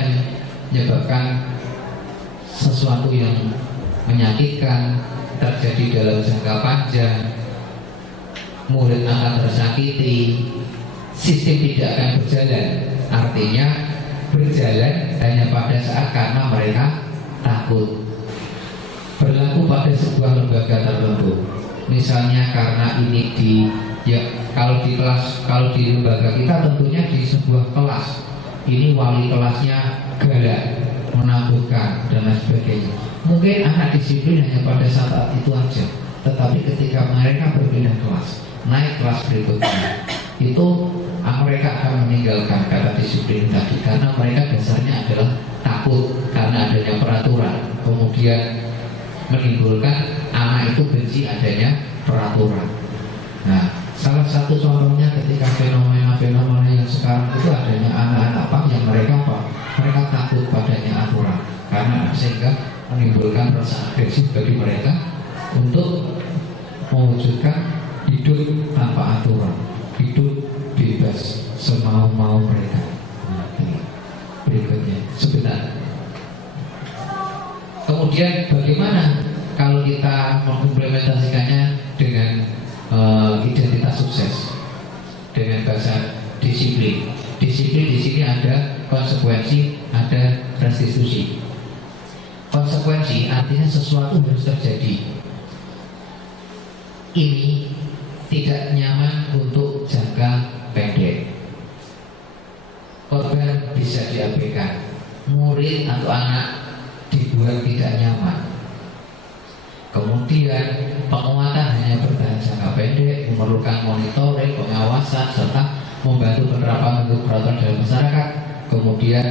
menyebabkan sesuatu yang menyakitkan terjadi dalam jangka panjang. Murid akan tersakiti, sistem tidak akan berjalan. Artinya berjalan hanya pada saat karena mereka takut. Berlaku pada sebuah lembaga tertentu. misalnya karena ini kalau di kelas, kalau di lembaga kita tentunya di sebuah kelas ini wali kelasnya galak, menakutkan dan lain sebagainya. Mungkin anak disiplin hanya pada saat itu aja, tetapi ketika mereka berpindah kelas, naik kelas berikutnya, itu mereka akan meninggalkan kata disiplin tadi karena mereka dasarnya adalah takut karena adanya peraturan, kemudian menimbulkan anak itu benci adanya peraturan. Nah, salah satu contohnya ketika fenomena-fenomena yang sekarang itu adanya anak-anak PAK yang mereka takut padanya aturan karena sehingga menimbulkan rasa agresif bagi mereka untuk mewujudkan hidup tanpa aturan, hidup bebas semau-mau mereka. Nah, berikutnya sebentar. Kemudian bagaimana kalau kita mengimplementasikannya dengan identitas sukses, dengan bahasa disiplin. Disiplin di sini ada konsekuensi, ada restitusi. Konsekuensi artinya sesuatu harus terjadi. Ini tidak nyaman untuk jangka pendek. Korban bisa diabaikan, murid atau anak dibuat tidak nyaman. Kemudian penguatan hanya bertahan jangka pendek, memerlukan monitoring, pengawasan, serta membantu penerapan untuk peraturan dalam masyarakat. Kemudian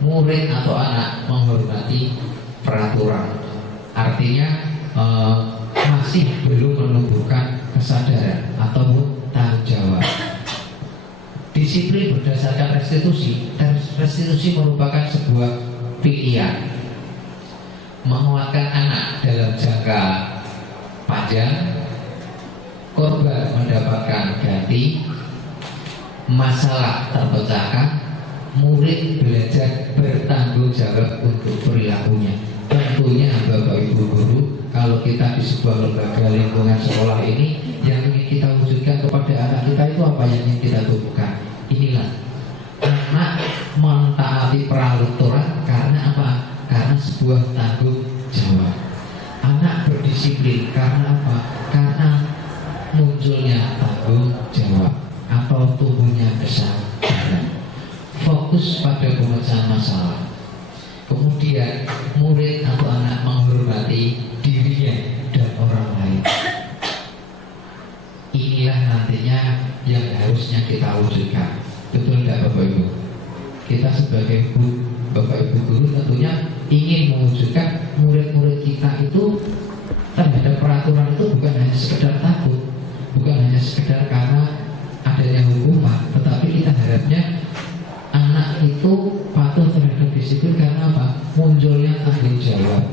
murid atau anak menghormati peraturan, artinya masih belum menumbuhkan kesadaran atau tanggung jawab. Disiplin berdasarkan restitusi, dan restitusi merupakan sebuah pilihan. Menguatkan anak dalam jangka panjang, korban mendapatkan ganti, masalah terpecahkan, murid belajar bertanggung jawab untuk perilakunya. Tentunya Bapak Ibu Guru, kalau kita di sebuah lembaga lingkungan sekolah ini, yang ingin kita wujudkan kepada anak kita itu apa yang ingin kita tumbuhkan? Inilah, anak mentaati peraturan karena apa? Karena sebuah tanggung jawab. Anak berdisiplin karena apa? Karena munculnya tanggung jawab atau tumbuhnya kesadaran. Fokus pada pemecahan masalah. Kemudian murid atau anak menghormati dirinya dan orang lain. Inilah nantinya yang harusnya kita wujudkan. Betul tidak Bapak Ibu? Kita sebagai Bapak Ibu Guru tentunya ingin mewujudkan murid-murid kita itu terhadap peraturan itu bukan hanya sekedar takut, bukan hanya sekedar karena adanya hukuman, tetapi kita harapnya anak itu patuh terhadap disiplin karena apa? Munculnya tanggung jawab,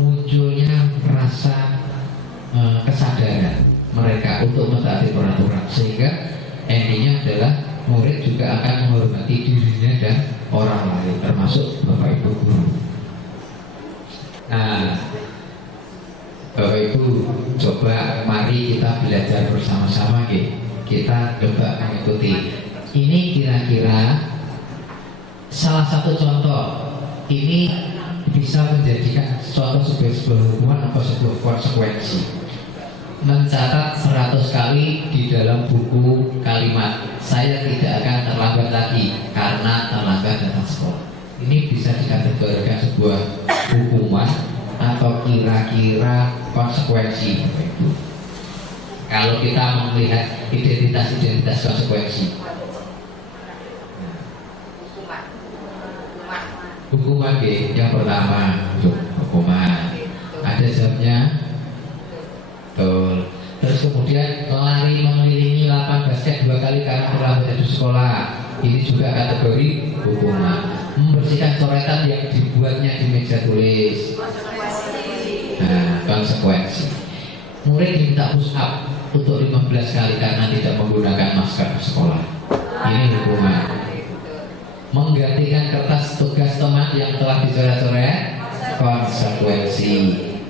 munculnya rasa kesadaran mereka untuk mentaati peraturan, sehingga endingnya adalah murid juga akan menghormati dirinya dan orang lain, termasuk Bapak Ibu Guru. Nah, Bapak Ibu, coba mari kita belajar bersama-sama, kita coba mengikuti. Ini kira-kira salah satu contoh. Ini bisa menjadikan contoh sebagai sebuah hubungan atau sebuah konsekuensi. Mencatat 100 kali di dalam buku kalimat saya tidak akan terlambat lagi karena terlambat datang sekolah. Ini bisa dikategorikan sebuah hukuman atau kira-kira konsekuensi. Kalau kita melihat identitas konsekuensi, hukuman yang pertama hukuman ada jamnya. Betul. Terus kemudian lari mengelilingi lapangan basket 2 kali karena terlambat di sekolah. Ini juga kategori hukuman. Membersihkan coretan yang dibuatnya di meja tulis. Nah, konsekuensi. Murid diminta push up untuk 15 kali karena tidak menggunakan masker di sekolah. Ini hukuman. Menggantikan kertas tugas teman yang telah dicoret-coret, konsekuensi.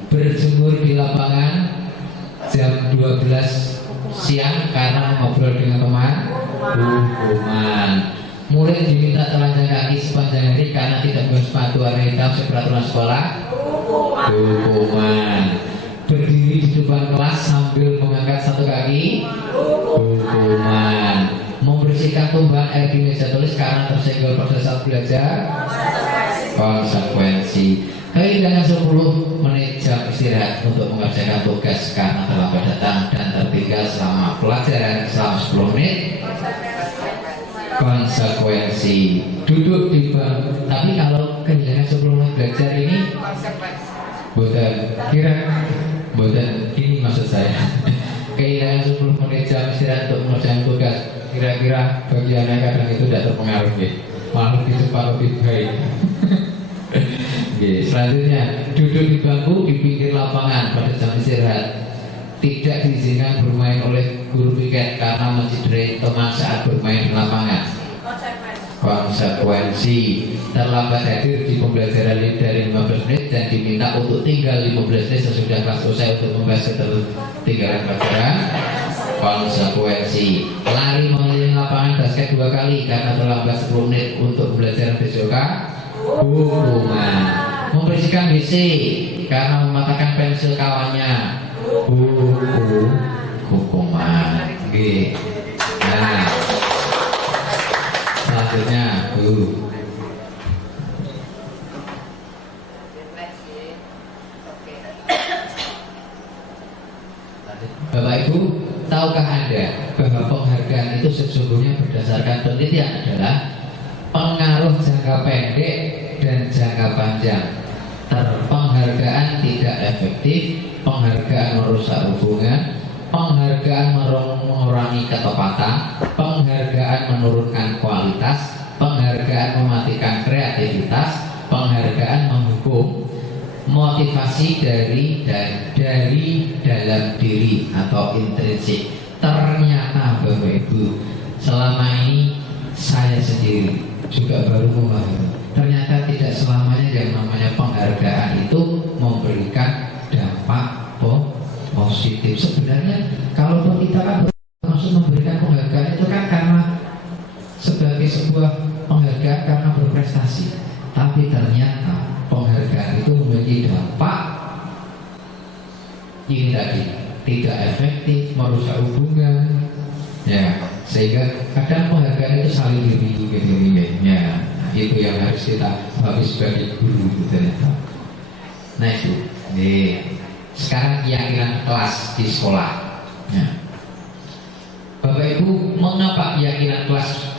Berjemur di lapangan jam 12 siang karena mengobrol dengan teman, hukuman. Murid diminta telanjang kaki sepanjang hari karena tidak membawa sepatu warna hitam seperaturan sekolah, hukuman. berdiri di depan kelas sambil mengangkat satu kaki, hukuman. Membersihkan tumpahan air di meja tulis karena tersenggol pada saat belajar, konsekuensi. Kehilangan 10 menit jam istirahat untuk mengerjakan tugas karena terlambat datang dan tertinggal selama pelajaran selama 10 menit, konsekuensi. Duduk di bangku. Tapi kalau kehilangan 10 menit belajar ini bukan ini maksud saya. Kehilangan 10 menit jam istirahat untuk mengerjakan tugas, kira-kira bagi anak kadang itu tidak terpengaruh, malah lebih cepat lebih baik. Selanjutnya, duduk di bangku di pinggir lapangan pada jam istirahat. Tidak diizinkan bermain oleh guru piket karena mencederai teman saat bermain di lapangan. Konsekuensi. Terlambat hadir di pembelajaran lebih dari 15 menit dan diminta untuk tinggal 15 menit sesudah kelas usai untuk membahas ketertinggalan pelajaran. Konsekuensi. Lari mengelilingi lapangan basket 2 kali karena terlambat 10 menit untuk pembelajaran BSOK, hukuman. Membersihkan WC karena mematahkan pensil kawannya, hukuman. Nah, selanjutnya Bapak Ibu, tahukah Anda bahwa penghargaan itu sesungguhnya berdasarkan penelitian adalah pengaruh jangka pendek dan jangka panjang. Penghargaan tidak efektif, penghargaan merusak hubungan, penghargaan mengurangi ketepatan, penghargaan menurunkan kualitas, penghargaan mematikan kreativitas, penghargaan menghukum motivasi dari dalam diri atau intrinsik. Ternyata Bapak Ibu, selama ini saya sendiri juga baru memahami, ternyata tidak selamanya yang namanya penghargaan itu memberikan dampak positif. Sebenarnya kalau kita kan maksud memberikan penghargaan itu kan karena sebagai sebuah penghargaan karena berprestasi, tapi ternyata penghargaan itu memiliki dampak ini tadi, tidak efektif, merusak hubungan, ya, sehingga kadang penghargaan itu saling diri, ya, itu yang harus kita bagi sebagai guru itu ternyata. Nah itu, sekarang keyakinan kelas di sekolah. Ya. Bapak Ibu, mengapa keyakinan kelas?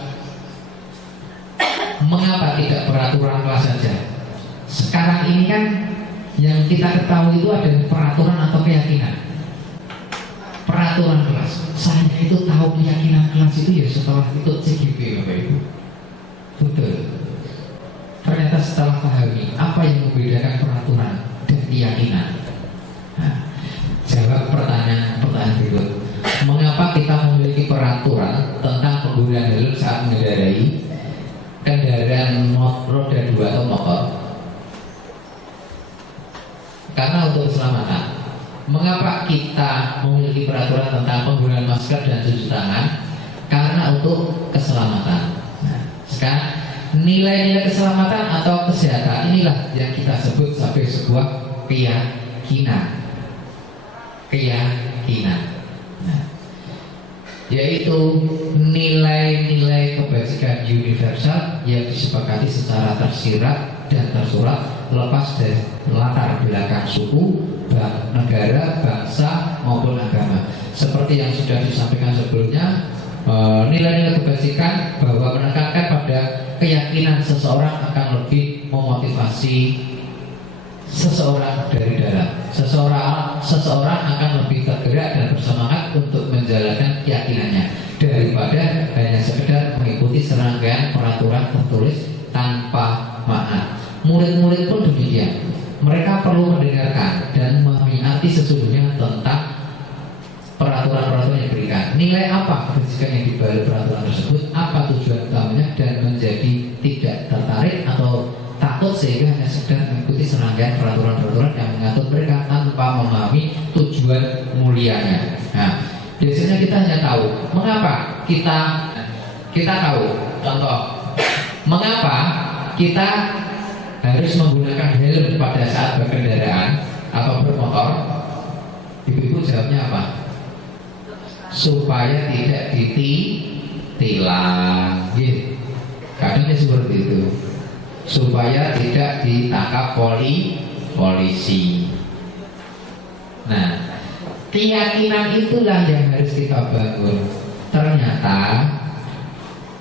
Mengapa tidak peraturan kelas saja? Sekarang ini kan yang kita ketahui itu ada peraturan atau keyakinan. Peraturan kelas. Saya itu tahu keyakinan kelas itu ya setelah ikut CGP, Bapak Ibu. Betul. Ternyata setelah pahami apa yang membedakan peraturan dan keyakinan. Nah, jawab pertanyaan berikut. Mengapa kita memiliki peraturan tentang penggunaan helm saat mengendarai kendaraan roda 2 atau motor? Karena untuk keselamatan. Mengapa kita memiliki peraturan tentang penggunaan masker dan cuci tangan? Karena untuk keselamatan. Nah, sekarang nilai-nilai keselamatan atau kesehatan inilah yang kita sebut sebagai sebuah keyakinan. Nah, yaitu nilai-nilai kebajikan universal yang disepakati secara tersirat dan tersurat lepas dari latar belakang suku, negara, bangsa maupun agama. Seperti yang sudah disampaikan sebelumnya, nilai-nilai kebajikan bahwa menekankan pada keyakinan seseorang akan lebih memotivasi seseorang dari dalam. Seseorang akan lebih tergerak dan bersemangat untuk menjalankan keyakinannya daripada hanya sekedar mengikuti serangkaian peraturan tertulis tanpa makna. Murid-murid pun demikian. Mereka perlu mendengarkan dan memahami arti sesungguhnya tentang peraturan-peraturan yang diberikan. Nilai apa kebajikan yang dibalik peraturan tersebut? Apa tujuan utamanya dan menjadi tidak tertarik atau takut sehingga hanya sekedar mengikuti serangkaian peraturan-peraturan yang mengatur mereka tanpa memahami tujuan mulianya. Nah, biasanya kita hanya tahu mengapa kita tahu. Contoh, mengapa kita harus menggunakan helm pada saat berkendaraan atau bermotor? Ibu-ibu jawabnya apa? Supaya tidak ditilang. Kadang seperti itu. Supaya tidak ditangkap polisi. Nah, keyakinan itulah yang harus kita bangun. Ternyata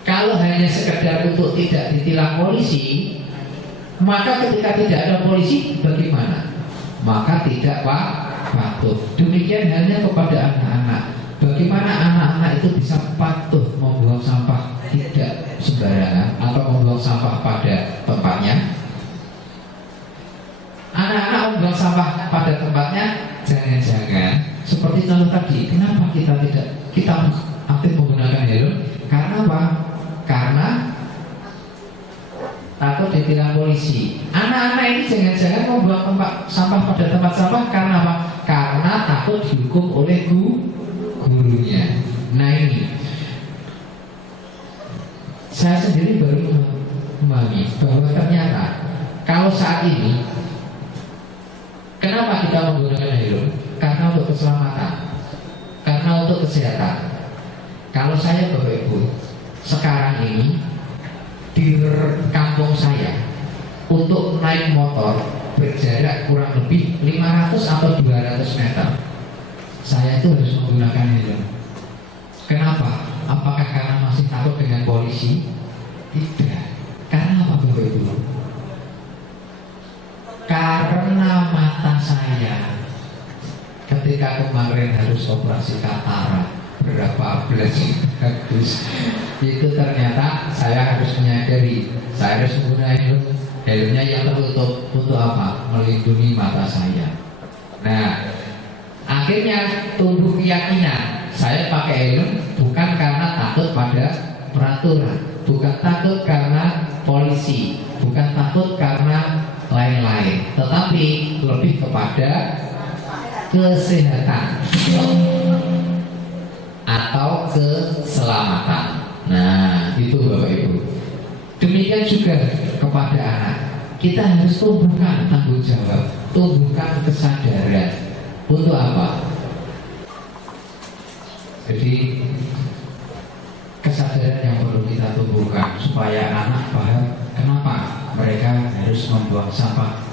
kalau hanya sekedar untuk tidak ditilang polisi, maka ketika tidak ada polisi bagaimana? Maka tidak patuh. Demikian halnya kepada anak-anak. Bagaimana anak-anak itu bisa patuh membuang sampah tidak sembarangan atau membuang sampah pada tempatnya? Anak-anak membuang sampah pada tempatnya, jangan-jangan seperti contoh tadi. Kenapa kita aktif menggunakan helm? Karena apa? Karena takut ditilang polisi. Anak-anak ini jangan-jangan membuang sampah pada tempat sampah karena apa? Karena takut dihukum oleh gurunya. Nah ini, saya sendiri baru memahami bahwa ternyata kalau saat ini, kenapa kita menggunakan helm? Karena untuk keselamatan, karena untuk kesehatan. Kalau saya Bapak Ibu, sekarang ini di kampung saya untuk naik motor berjarak kurang lebih 500 atau 200 meter, saya itu harus menggunakan helm. Kenapa? Apakah karena masih takut dengan polisi? Tidak. Karena apa Bapak Ibu? Karena mata saya ketika kemarin harus operasi katarak berapa belas bagus itu, ternyata saya harus menyadari saya harus menggunakan helmnya yang tertutup untuk apa? Melindungi mata saya. Nah, akhirnya tumbuh keyakinan saya pakai helm bukan karena takut pada peraturan, bukan takut karena polisi, bukan takut karena lain-lain, tetapi lebih kepada kesehatan atau keselamatan. Nah, itu Bapak Ibu. Demikian juga kepada anak. Kita harus tumbuhkan tanggung jawab, tumbuhkan kesadaran. Untuk apa? Jadi kesadaran yang perlu kita tumbuhkan supaya anak paham kenapa mereka harus membuang sampah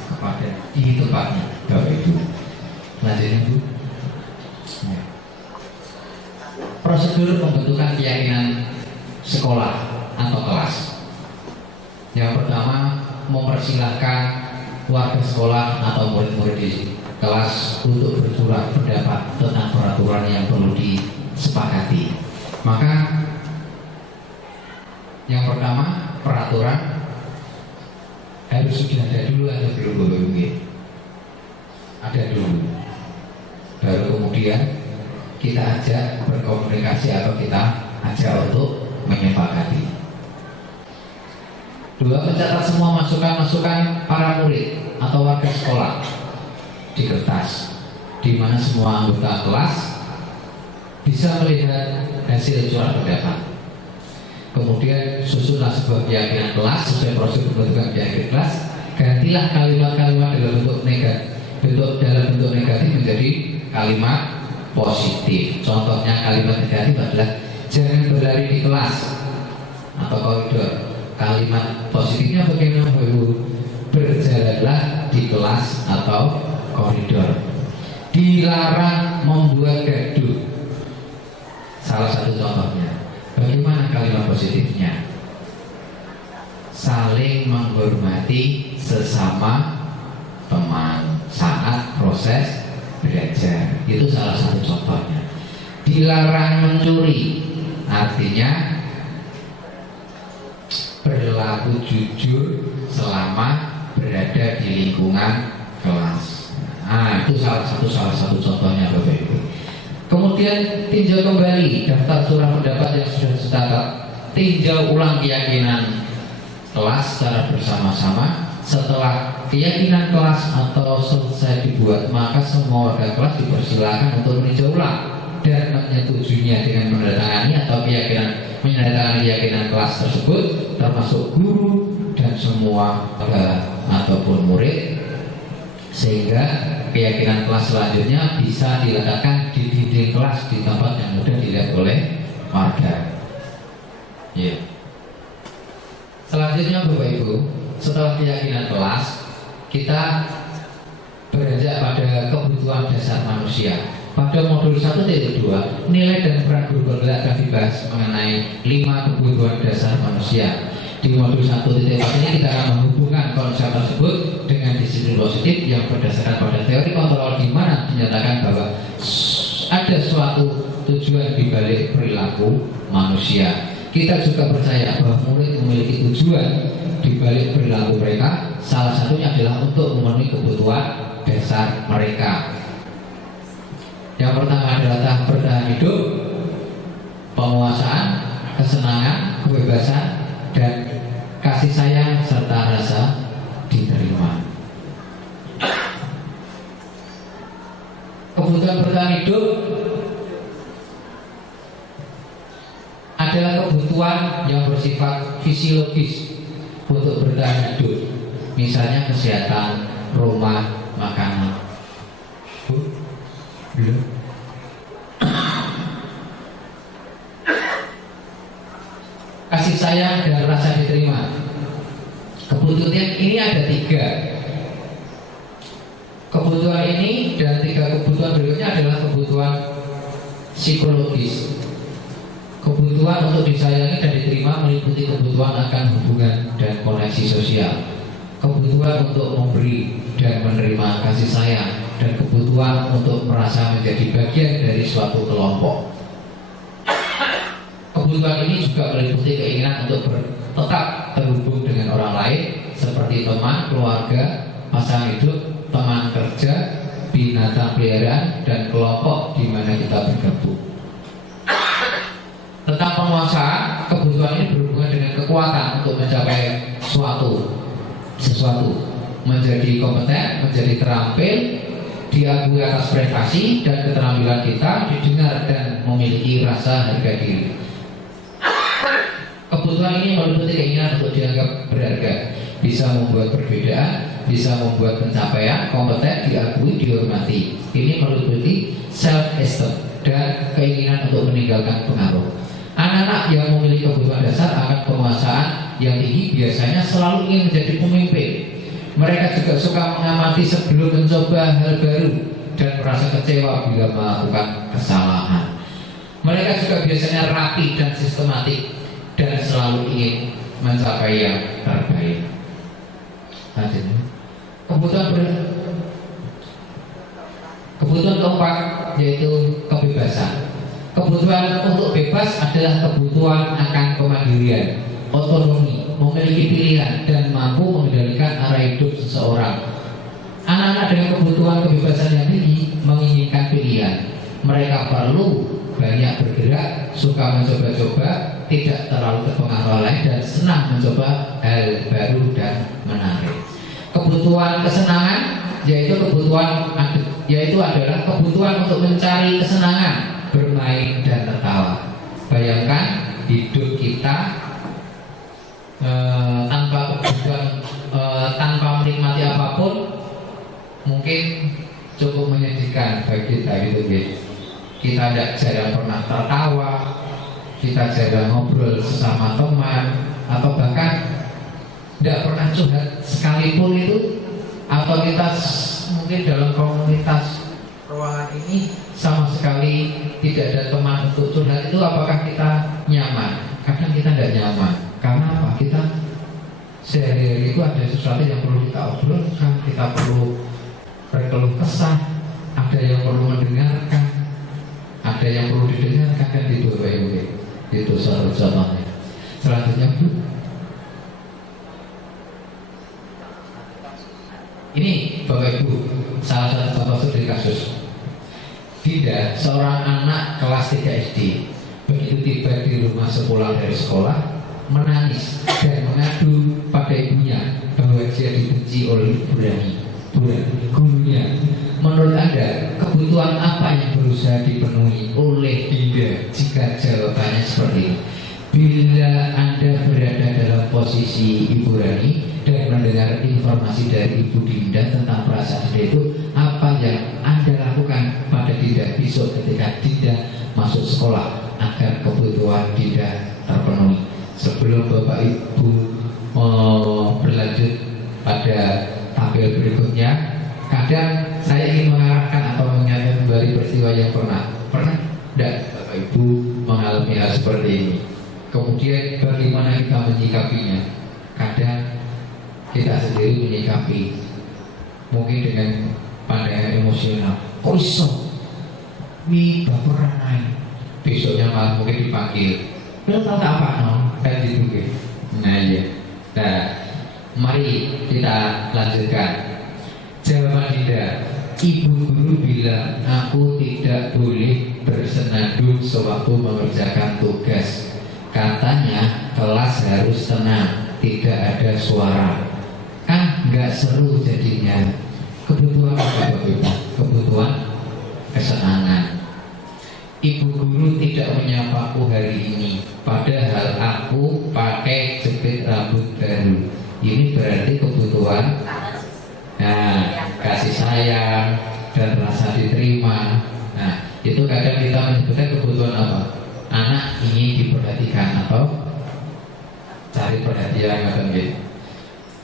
di tempatnya. Bapak Ibu, lanjutin Bu. Ya. Prosedur pembentukan keyakinan sekolah atau kelas. Yang pertama, mempersilahkan warga sekolah atau murid-murid di kelas untuk bersurat pendapat tentang peraturan yang perlu disepakati. Maka yang pertama, peraturan harus sudah ada dulu atau belum Bapak? Ada dulu. Baru kemudian kita ajak berkomunikasi atau kita ajak untuk menyepakati. Dua, mencatat semua masukan-masukan para murid atau warga sekolah di kertas, di mana semua anggota kelas bisa melihat hasil surat pendapat. Kemudian susunlah sebuah keyakinan kelas sesuai prosedur pembentukan keyakinan kelas. Gantilah kalimat-kalimat dalam bentuk negatif menjadi kalimat positif. Contohnya kalimat negatif adalah jangan berlari di kelas atau koridor. Kalimat positifnya bagaimana Bu? Berjalanlah di kelas atau koridor. Dilarang membuat gaduh. Salah satu contohnya. Bagaimana kalimat positifnya? Saling menghormati sesama teman saat proses belajar. Itu salah satu contohnya. Dilarang mencuri, artinya berlaku jujur selama berada di lingkungan kelas. Nah, itu salah satu contohnya Bapak Ibu. Kemudian tinjau kembali daftar surat pendapat yang sudah dicatat. Tinjau ulang keyakinan kelas secara bersama-sama. Setelah keyakinan kelas atau selesai dibuat, maka semua warga kelas dipersilakan untuk meninjau ulang dan menyetujuinya dengan menandatangani atau menandatangani keyakinan kelas tersebut, termasuk guru dan semua ataupun murid sehingga keyakinan kelas selanjutnya bisa diletakkan di dinding kelas di tempat yang mudah dilihat oleh warga. Ya. Selanjutnya Bapak Ibu, setelah keyakinan kelas, kita beranjak pada kebutuhan dasar manusia. Pada modul 1.2, nilai dan peran guru penggerak akan dibahas mengenai 5 kebutuhan dasar manusia. Di modul 1.4 ini kita akan menghubungkan konsep tersebut dengan disiplin positif yang berdasarkan pada teori kontrol, di mana dinyatakan bahwa ada suatu tujuan di balik perilaku manusia. Kita juga percaya bahwa murid memiliki tujuan di balik perilaku mereka. Salah satunya adalah untuk memenuhi kebutuhan dasar mereka. Yang pertama adalah tahap bertahan hidup, penguasaan, kesenangan, kebebasan, dan kasih sayang serta rasa diterima. Kebutuhan bertahan hidup adalah kebutuhan yang bersifat fisiologis untuk bertahan hidup, misalnya kesehatan, rumah, makanan. Belum. Kasih sayang dan rasa diterima. Kebutuhan ini ada 3. Kebutuhan ini dan 3 kebutuhan berikutnya adalah kebutuhan psikologis. Kebutuhan untuk disayangi dan diterima meliputi kebutuhan akan hubungan dan koneksi sosial, kebutuhan untuk memberi dan menerima kasih sayang, dan kebutuhan untuk merasa menjadi bagian dari suatu kelompok. Kebutuhan ini juga meliputi keinginan untuk tetap terhubung dengan orang lain, seperti teman, keluarga, pasangan hidup, teman kerja, binatang peliharaan, dan kelompok di mana kita bergabung. Tentang penguasaan, kebutuhan ini berhubungan dengan kekuatan untuk mencapai sesuatu, menjadi kompeten, menjadi terampil, diakui atas prestasi dan keterampilan kita, didengar dan memiliki rasa harga diri. Kebutuhan ini meliputi keinginan untuk dianggap berharga, bisa membuat perbedaan, bisa membuat pencapaian, kompeten, diakui, dihormati. Ini meliputi self-esteem dan keinginan untuk meninggalkan pengaruh. Anak-anak yang memiliki kebutuhan dasar akan penguasaan yang tinggi biasanya selalu ingin menjadi pemimpin. Mereka juga suka mengamati sebelum mencoba hal baru dan merasa kecewa bila melakukan kesalahan. Mereka juga biasanya rapi dan sistematik dan selalu ingin mencapai yang terbaik. Kebutuhan keempat yaitu kebebasan. Kebutuhan untuk bebas adalah kebutuhan akan kemandirian, otonomi, memiliki pilihan, dan mampu mengendalikan arah hidup seseorang. Anak-anak dengan kebutuhan kebebasan yang tinggi menginginkan pilihan. Mereka perlu banyak bergerak, suka mencoba-coba, tidak terlalu terpengaruh oleh dan senang mencoba hal baru dan menarik. Kebutuhan kesenangan yaitu adalah kebutuhan untuk mencari kesenangan, bermain dan tertawa. Bayangkan hidup kita tanpa kebutuhan, tanpa menikmati apapun, mungkin cukup menyedihkan bagi kita gitu. Kita jarang pernah tertawa, kita jarang ngobrol sesama teman, atau bahkan tidak pernah curhat sekalipun itu, atau kita mungkin dalam komunitas ruangan ini sama sekali tidak ada teman untuk curhat. Itu apakah kita nyaman? Kadang kita tidak nyaman. Karena apa? Kita sehari-hari itu ada sesuatu yang perlu kita obrolkan, kita perlu berkeluh kesah, ada yang perlu mendengarkan, ada yang perlu didengarkan, kan gitu Bapak Ibu. Itu satu contohnya. Selanjutnya Bu, ini Bapak Ibu salah satu contoh studi kasus. Tidak, seorang anak kelas 3 SD begitu tiba di rumah sepulang dari sekolah menangis dan mengadu pada ibunya bahwa dia dibenci oleh gurunya. Menurut Anda, kebutuhan apa yang berusaha dipenuhi oleh Dinda jika jawabannya seperti ini? Bila Anda berada dalam posisi Ibu Rani dan mendengar informasi dari Ibu Dinda tentang perasaan Dinda itu, apa yang Anda lakukan pada Dinda besok ketika Dinda masuk sekolah agar kebutuhan Dinda terpenuhi. Sebelum Bapak Ibu berlanjut pada tampil berikutnya, kadang saya ingin mengarahkan atau mengingatkan kembali peristiwa yang pernah tidak Bapak Ibu mengalami hal seperti ini. Kemudian bagaimana kita menyikapinya? Kadang kita sendiri menyikapi mungkin dengan pandangan emosional. Kok iso? Wi baperan ae. Besoknya malah mungkin dipanggil. Lo tau gak apa no? Kan gitu ke. Nah iya. Nah, mari kita lanjutkan. Jawaban Dinda. Ibu guru bilang aku tidak boleh bersenandung sewaktu mengerjakan tugas. Katanya kelas harus tenang, tidak ada suara. Kan nggak seru jadinya. Kebutuhan apa Bapak Ibu? Kebutuhan kesenangan. Ibu guru tidak menyapaku hari ini, padahal aku pakai jepit rambut baru. Ini berarti kebutuhan kasih sayang dan rasa diterima. Nah, itu kadang kita menyebutkan kebutuhan apa? Anak ingin diperhatikan atau cari perhatian atau gitu.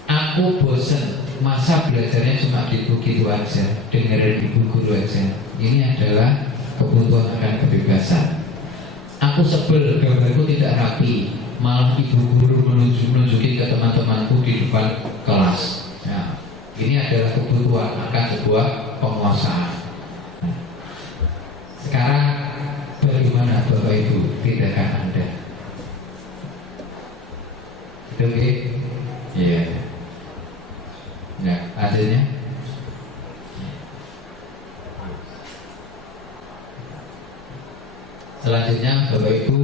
Aku bosen, masa belajarnya cuma gitu-gitu aja, dengerin ibu guru aja. Ini adalah kebutuhan akan kebebasan. Aku sebel, gambarku tidak rapi, malah ibu guru menunjukin ke teman-temanku di depan kelas. Nah, ini adalah kebutuhan akan sebuah penguasaan. Sekarang bagaimana Bapak Ibu tindakan Anda? Itu oke? Iya. Nah, hasilnya? Selanjutnya Bapak Ibu,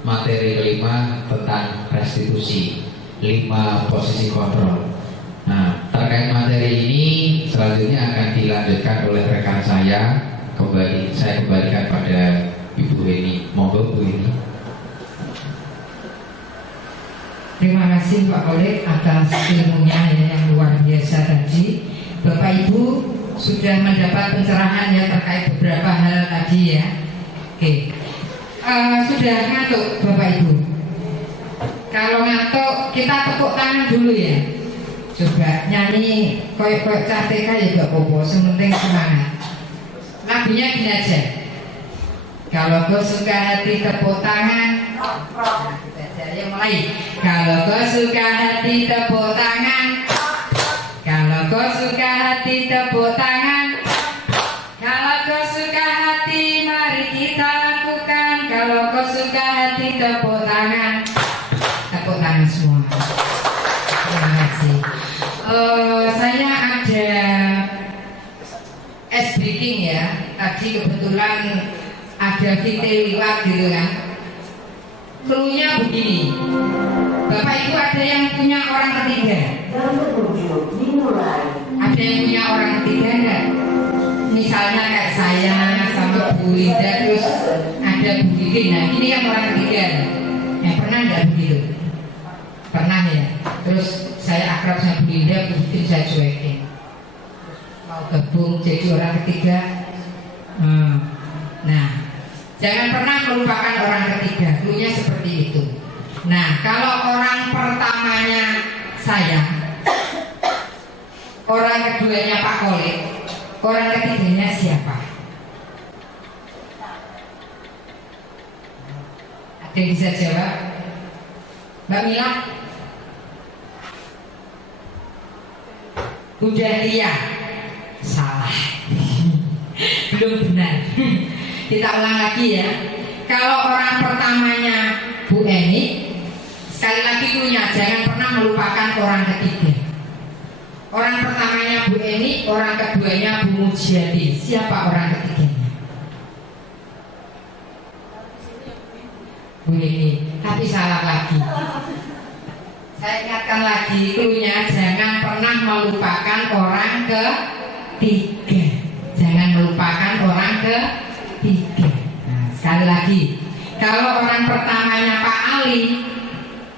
materi kelima tentang restitusi, 5 posisi kontrol. Nah, terkait materi ini selanjutnya akan dilanjutkan oleh rekan saya. Saya kembalikan pada Ibu Heni. Monggo Bu Heni. Terima kasih Pak Kolek atas ilmunya yang luar biasa tadi. Bapak Ibu sudah mendapat pencerahan ya terkait beberapa hal tadi ya. Oke, sudah ngantuk Bapak Ibu? Kalau ngantuk kita tepuk tangan dulu ya. Coba nyanyi koyok-koyok cateka ya gak apa-apa, sementing semangat. Lagunya gini aja. Kalau kau suka hati tepuk tangan. Yang mulai. Kalau kau suka hati tepuk tangan. Kalau kau suka hati tepuk tangan. Kalau kau suka hati mari kita lakukan. Kalau kau suka hati tepuk tangan. Tepuk tangan semua. Terima kasih. Saya ada ice breaking ya. Tadi kebetulan ada VT liwat gitu kan. Cluenya begini. Bapak Ibu ada yang punya orang ketiga? Ada yang punya orang ketiga enggak? Misalnya kayak saya sama Bu Linda, terus ada Bu Vivi. Nah ini yang orang ketiga. Pernah enggak begitu? Pernah ya. Terus saya akrab sama Bu Linda, Bu Vivi saya cuekin. Mau gabung jadi orang ketiga. Nah, jangan pernah melupakan orang ketiga. Cluenya seperti itu. Nah, kalau orang pertamanya saya, orang keduanya Pak Kolek, orang ketiganya siapa? Ada yang bisa jawab? Mbak Mila? Bu Dahlia? Salah. Belum benar. Kita ulang lagi ya. Kalau orang pertamanya Bu Eni, sekali lagi punya, jangan pernah melupakan orang ketiga. Orang pertamanya Bu Eni, orang keduanya Bu Mujiati. Siapa orang ketiganya? Bu Eni. Tapi salah lagi. Saya ingatkan lagi, cluenya jangan pernah melupakan orang ketiga. Jangan melupakan orang ketiga. Nah, sekali lagi, kalau orang pertamanya Pak Ali,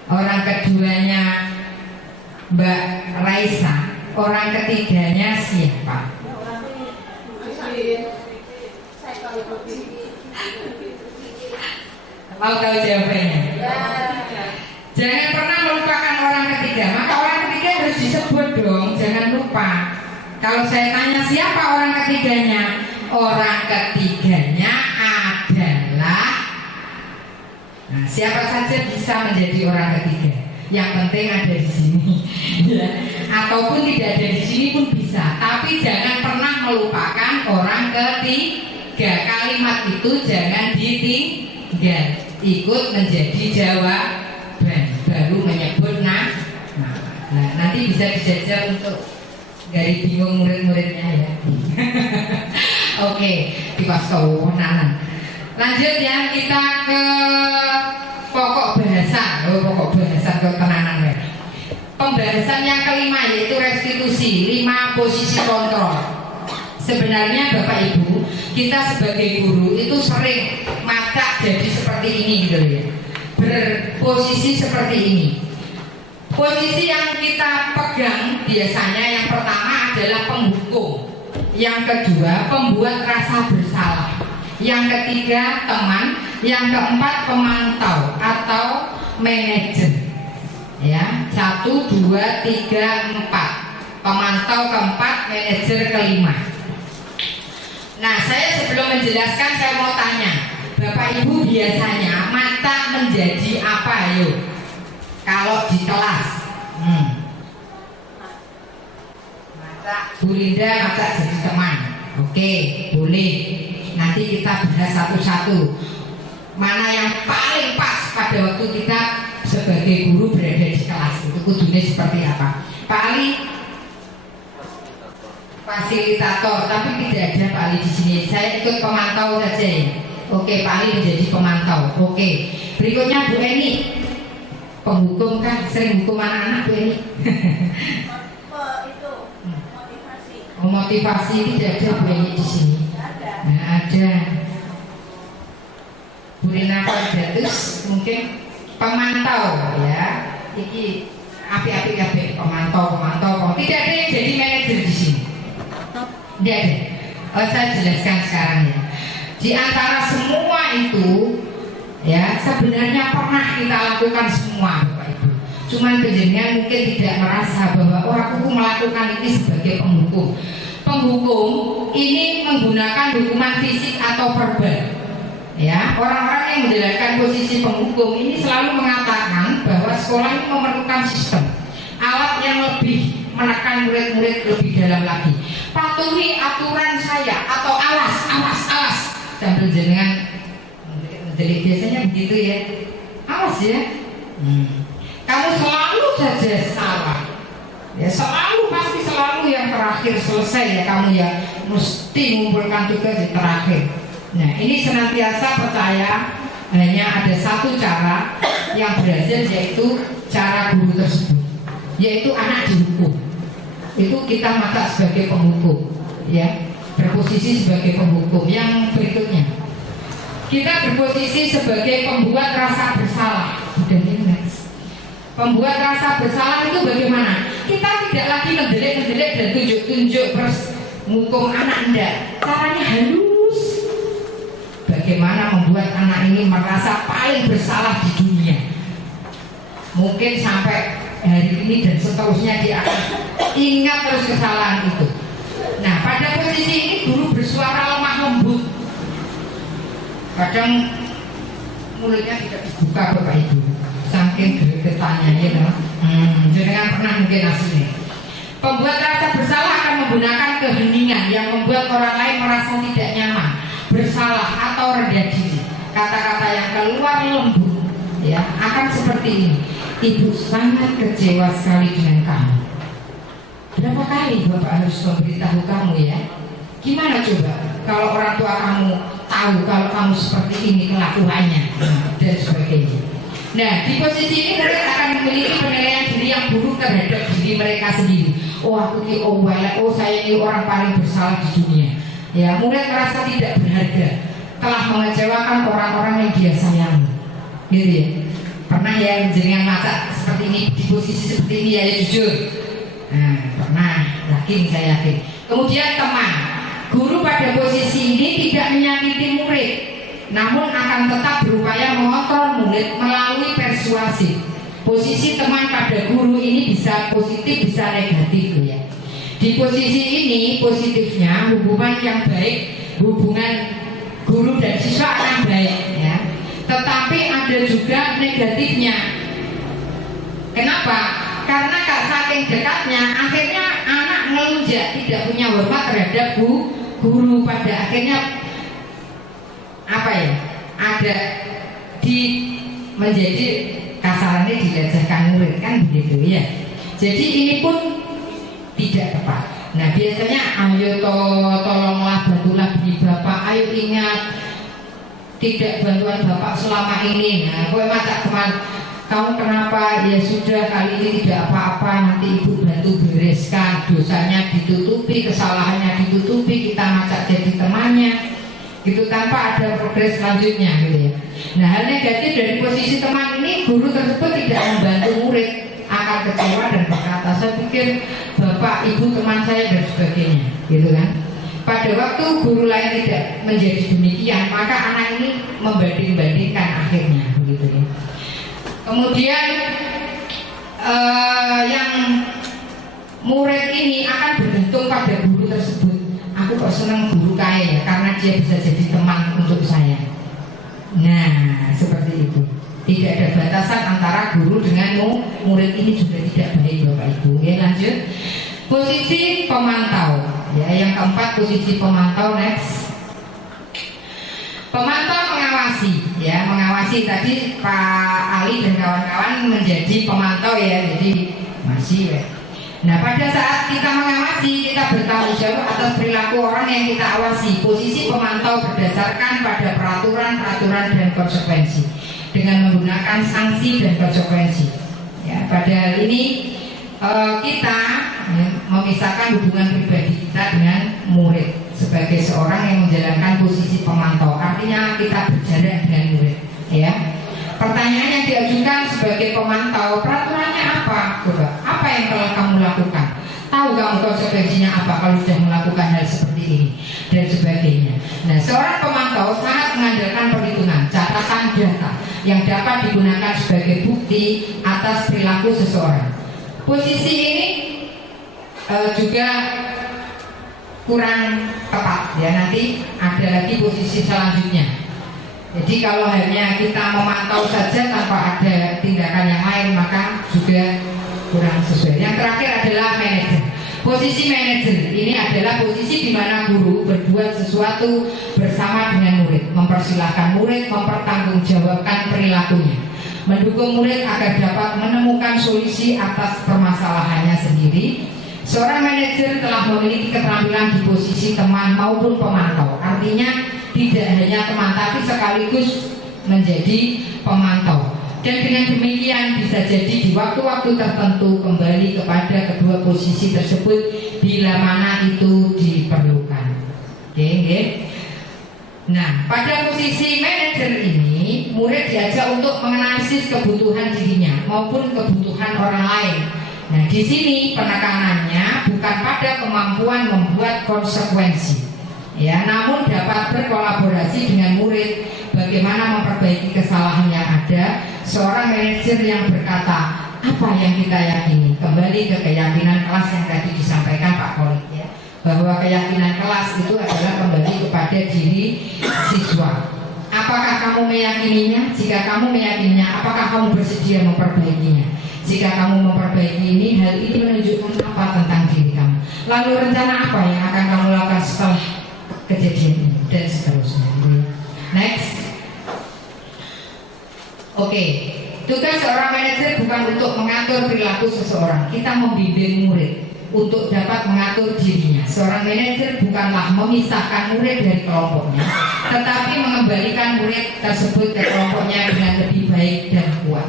orang keduanya Mbak Raisa, orang ketiganya siapa? Mau tahu jawabannya? Jangan pernah melupakan orang ketiga. Maka orang ketiga harus disebut dong. Jangan lupa. Kalau saya tanya siapa orang ketiganya, orang ketiganya adalah, nah, siapa saja bisa menjadi orang ketiga. Yang penting ada di sini, ya. Ataupun tidak ada di sini pun bisa. Tapi jangan pernah melupakan orang ketiga. Kalimat itu jangan ditinggal. Ikut menjadi jawaban, baru menyebut nah, nanti bisa dijajal untuk dari bingung murid-muridnya ya. Oke, dipasau-nanan. Lanjut ya, kita ke pokok bahasa. Pokok bahasa ke tenanan ya. Pembahasan yang kelima yaitu restitusi, 5 posisi kontrol. Sebenarnya Bapak Ibu, kita sebagai guru itu sering macak jadi seperti ini gitu ya. Berposisi seperti ini. Posisi yang kita pegang biasanya yang pertama adalah penghukum, yang kedua pembuat rasa bersalah, yang ketiga teman, yang keempat pemantau atau manajer. Ya, 1, 2, 3, 4. Pemantau keempat, manajer kelima. Nah, saya sebelum menjelaskan saya mau tanya, Bapak Ibu biasanya mata menjadi apa yuk? Kalau di kelas, mata Bu Linda mata jadi teman. Oke, boleh. Nanti kita bahas satu-satu. Mana yang paling pas pada waktu kita sebagai guru berada di kelas itu kudunya seperti apa? Paling fasilitator, tapi tidak ada Pak Ali di sini. Saya ikut pemantau saja ya. Oke, Pak Ali menjadi pemantau. Oke. Berikutnya Bu Eni. Penghukum kan sering hukum anak-anak Bu Eni. Itu motivasi. Motivasi tidak ada Bu Eni di sini. Nah, ada. Bu Rina Fardatus mungkin pemantau ya. Ini api-api pemantau. Tidak ada yang jadi manajer di sini. Tidak ada. Saya jelaskan sekarang ya. Di antara semua itu, ya sebenarnya pernah kita lakukan semua, Bapak Ibu. Cuman penjenengan mungkin tidak merasa bahwa aku melakukan ini sebagai penghukum. Penghukum ini menggunakan hukuman fisik atau verbal. Ya, orang-orang yang menjalankan posisi penghukum ini selalu mengatakan bahwa sekolah ini memerlukan sistem, alat yang lebih menekan murid-murid lebih dalam lagi. Patuhi aturan saya atau awas. Sambil jenengan menjelit biasanya begitu ya. Awas ya. Kamu selalu saja salah. Ya selalu pasti selalu yang terakhir selesai ya kamu ya. Mesti mengumpulkan tugas di terakhir. Nah ini senantiasa percaya hanya ada satu cara yang berhasil yaitu cara guru tersebut, yaitu anak dihukum. Itu kita mata sebagai penghukum, ya berposisi sebagai penghukum. Yang berikutnya kita berposisi sebagai pembuat rasa bersalah. Pembuat rasa bersalah itu bagaimana? Kita tidak lagi ngedelek dan tunjuk-tunjuk menghukum anak enggak. Caranya halus. Bagaimana membuat anak ini merasa paling bersalah di dunia. Mungkin sampai hari ini dan seterusnya dia akan ingat terus kesalahan itu. Nah pada posisi ini guru bersuara lemah lembut. Kadang mulutnya tidak dibuka Bapak Ibu, saking gregetannya ya. Jangan pernah mungkin aslinya. Pembuat rasa bersalah akan menggunakan keheningan yang membuat orang lain merasa tidak nyaman, bersalah atau rendah diri. Kata-kata yang keluar lembut ya akan seperti ini. Ibu sangat kecewa sekali dengan kamu. Berapa kali Bapak harus memberitahu kamu ya? Gimana coba kalau orang tua kamu tahu kalau kamu seperti ini kelakuannya dan sebagainya. Nah di posisi ini murid akan memiliki penilaian diri yang buruk terhadap diri mereka sendiri. Oh aku ini saya ini orang paling bersalah di dunia. Ya murid merasa tidak berharga, telah mengecewakan orang-orang yang dia sayangi. Gitu ya. Pernah ya jenengan masak seperti seperti ini, di posisi seperti ini ya, jujur. Nah, pernah, yakin, saya yakin. Kemudian teman, guru pada posisi ini tidak menyakiti murid, namun akan tetap berupaya mengontrol murid melalui persuasif. Posisi teman pada guru ini bisa positif, bisa negatif ya. Di posisi ini positifnya hubungan yang baik, hubungan guru dan siswa akan baik ya. Tetapi ada juga negatifnya. Kenapa? Karena saking dekatnya akhirnya anak ngelunjak, tidak punya hormat terhadap guru, pada akhirnya apa ya? Ada menjadi kasarannya dilecehkan murid kan begitu ya. Jadi ini pun tidak tepat. Nah biasanya ayo tolonglah, bantulah beli bapak, ayo ingat tidak bantuan bapak selama ini. Nah gue macam teman, kamu kenapa? Ya sudah, kali ini tidak apa-apa, nanti ibu bantu bereskan, dosanya ditutupi, kesalahannya ditutupi, kita macak jadi temannya gitu, tanpa ada progres selanjutnya gitu ya. Nah hal negatif dari posisi teman ini, guru tersebut tidak membantu murid, akan kecewa dan berkata, saya pikir bapak, ibu, teman saya dan sebagainya gitu kan. Pada waktu guru lain tidak menjadi demikian, maka anak ini membanding-bandingkan akhirnya begitu ya. Kemudian yang murid ini akan bergantung pada guru tersebut. Aku kok senang guru kaya ya, karena dia bisa jadi teman untuk saya. Nah seperti itu. Tidak ada batasan antara guru dengan murid, ini juga tidak baik Bapak Ibu. Ya lanjut. Posisi pemantau. Ya yang keempat, posisi pemantau. Next. Pemantau mengawasi. Ya mengawasi, tadi Pak Ali dan kawan-kawan menjadi pemantau ya. Jadi masih ya. Nah pada saat kita mengawasi, kita bertanggung jawab atas perilaku orang yang kita awasi. Posisi pemantau berdasarkan pada peraturan dan konsekuensi, dengan menggunakan sanksi dan konsekuensi. Ya, pada hal ini kita memisahkan hubungan pribadi kita dengan murid sebagai seorang yang menjalankan posisi pemantau. Artinya kita berjarak dengan murid. Ya. Pertanyaan yang diajukan sebagai pemantau, peraturannya apa? Coba, apa yang telah kamu lakukan? Tahu kamu konsekuensinya apa kalau sudah melakukan hal seperti ini dan sebagainya. Nah, seorang pemantau sangat mengandalkan perhitungan, catatan data yang dapat digunakan sebagai bukti atas perilaku seseorang. Posisi ini juga kurang tepat ya, nanti ada lagi posisi selanjutnya. Jadi kalau hanya kita memantau saja tanpa ada tindakan yang lain, maka juga kurang sesuai. Yang terakhir adalah manajer. Posisi manajer ini adalah posisi di mana guru berbuat sesuatu bersama dengan murid, mempersilahkan murid mempertanggungjawabkan perilakunya, mendukung murid agar dapat menemukan solusi atas permasalahannya sendiri. Seorang manajer telah memiliki keterampilan di posisi teman maupun pemantau. Artinya tidak hanya teman, tapi sekaligus menjadi pemantau. Dan dengan demikian bisa jadi di waktu-waktu tertentu kembali kepada kedua posisi tersebut bila mana itu diperlukan. Oke. Nah, pada posisi manajer ini, murid diajak untuk menganalisis kebutuhan dirinya maupun kebutuhan orang lain. Nah, di sini penekanannya bukan pada kemampuan membuat konsekuensi, ya, namun dapat berkolaborasi dengan murid bagaimana memperbaiki kesalahan yang ada. Seorang manajer yang berkata, apa yang kita yakini? Kembali ke keyakinan kelas yang tadi disampaikan Pak Kolik ya, bahwa keyakinan kelas itu adalah kembali kepada diri siswa. Apakah kamu meyakininya? Jika kamu meyakininya, apakah kamu bersedia memperbaikinya? Jika kamu memperbaiki ini, hal ini menunjukkan apa tentang diri kamu? Lalu rencana apa yang akan kamu lakukan setelah kejadian ini? Dan seterusnya. Next. Oke. Tugas seorang manajer bukan untuk mengatur perilaku seseorang. Kita membimbing murid untuk dapat mengatur dirinya. Seorang manajer bukanlah memisahkan murid dari kelompoknya, tetapi mengembalikan murid tersebut ke kelompoknya dengan lebih baik dan kuat.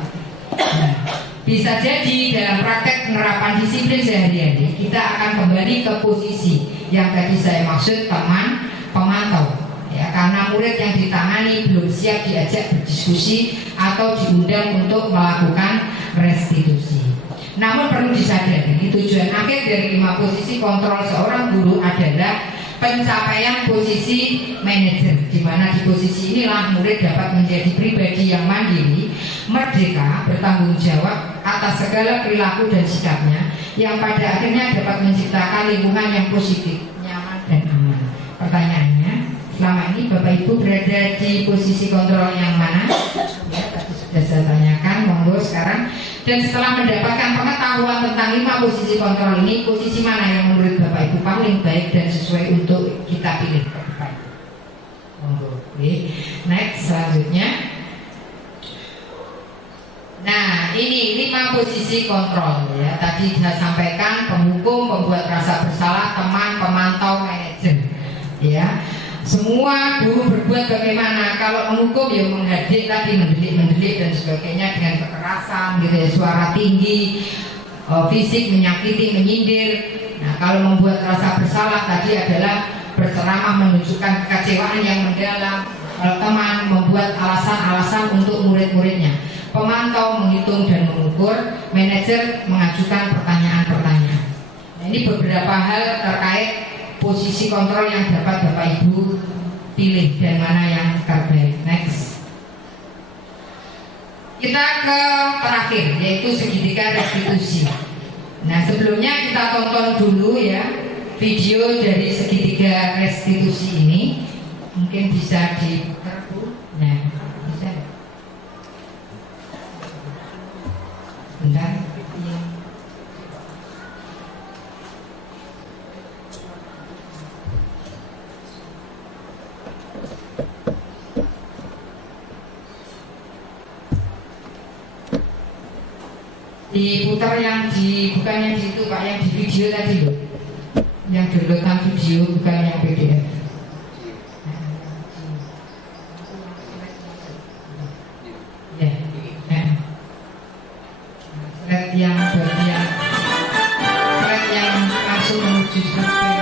Nah, bisa jadi dalam praktek penerapan disiplin sehari-hari kita akan kembali ke posisi yang tadi saya maksud teman pemantau. ya, karena murid yang ditangani belum siap diajak berdiskusi atau diundang untuk melakukan restitusi. Namun perlu disadari, tujuan akhir dari 5 posisi kontrol seorang guru adalah pencapaian posisi manajer, di mana di posisi inilah murid dapat menjadi pribadi yang mandiri, merdeka, bertanggung jawab atas segala perilaku dan sikapnya, yang pada akhirnya dapat menciptakan lingkungan yang positif, nyaman dan aman. Pertanyaannya, selama ini Bapak Ibu berada di posisi kontrol yang mana? Ya, tadi sudah saya tanyakan, monggo sekarang. Dan setelah mendapatkan pengetahuan tentang 5 posisi kontrol ini, posisi mana yang menurut Bapak Ibu paling baik dan sesuai untuk kita pilih? Monggo. Oke. Next, selanjutnya. Nah, ini 5 posisi kontrol ya. Tadi saya sampaikan penghukum, pembuat rasa bersalah, teman, pemantau, manajer. Ya. Semua guru berbuat bagaimana? Kalau menghukum ya menghadik tadi, mendelik dan sebagainya dengan kekerasan gitu ya, suara tinggi, fisik menyakiti, menyindir. Nah, kalau membuat rasa bersalah tadi adalah berceramah menunjukkan kekecewaan yang mendalam. Kalau teman membuat alasan-alasan untuk murid-muridnya. Pemantau menghitung dan mengukur, manajer mengajukan pertanyaan-pertanyaan. Nah, ini beberapa hal terkait posisi kontrol yang dapat Bapak Ibu pilih dan mana yang terbaik. Next. Kita ke terakhir, yaitu segitiga restitusi. Nah, sebelumnya kita tonton dulu ya video dari segitiga restitusi ini. Mungkin bisa diputar Bu. Nah, bisa. Bentar. Diputar yang di, bukan yang di itu Pak, yang di video tadi loh, yang downloadan video, bukan yang PDF. Ya, slide yang bagian, slide yang langsung menuju survei.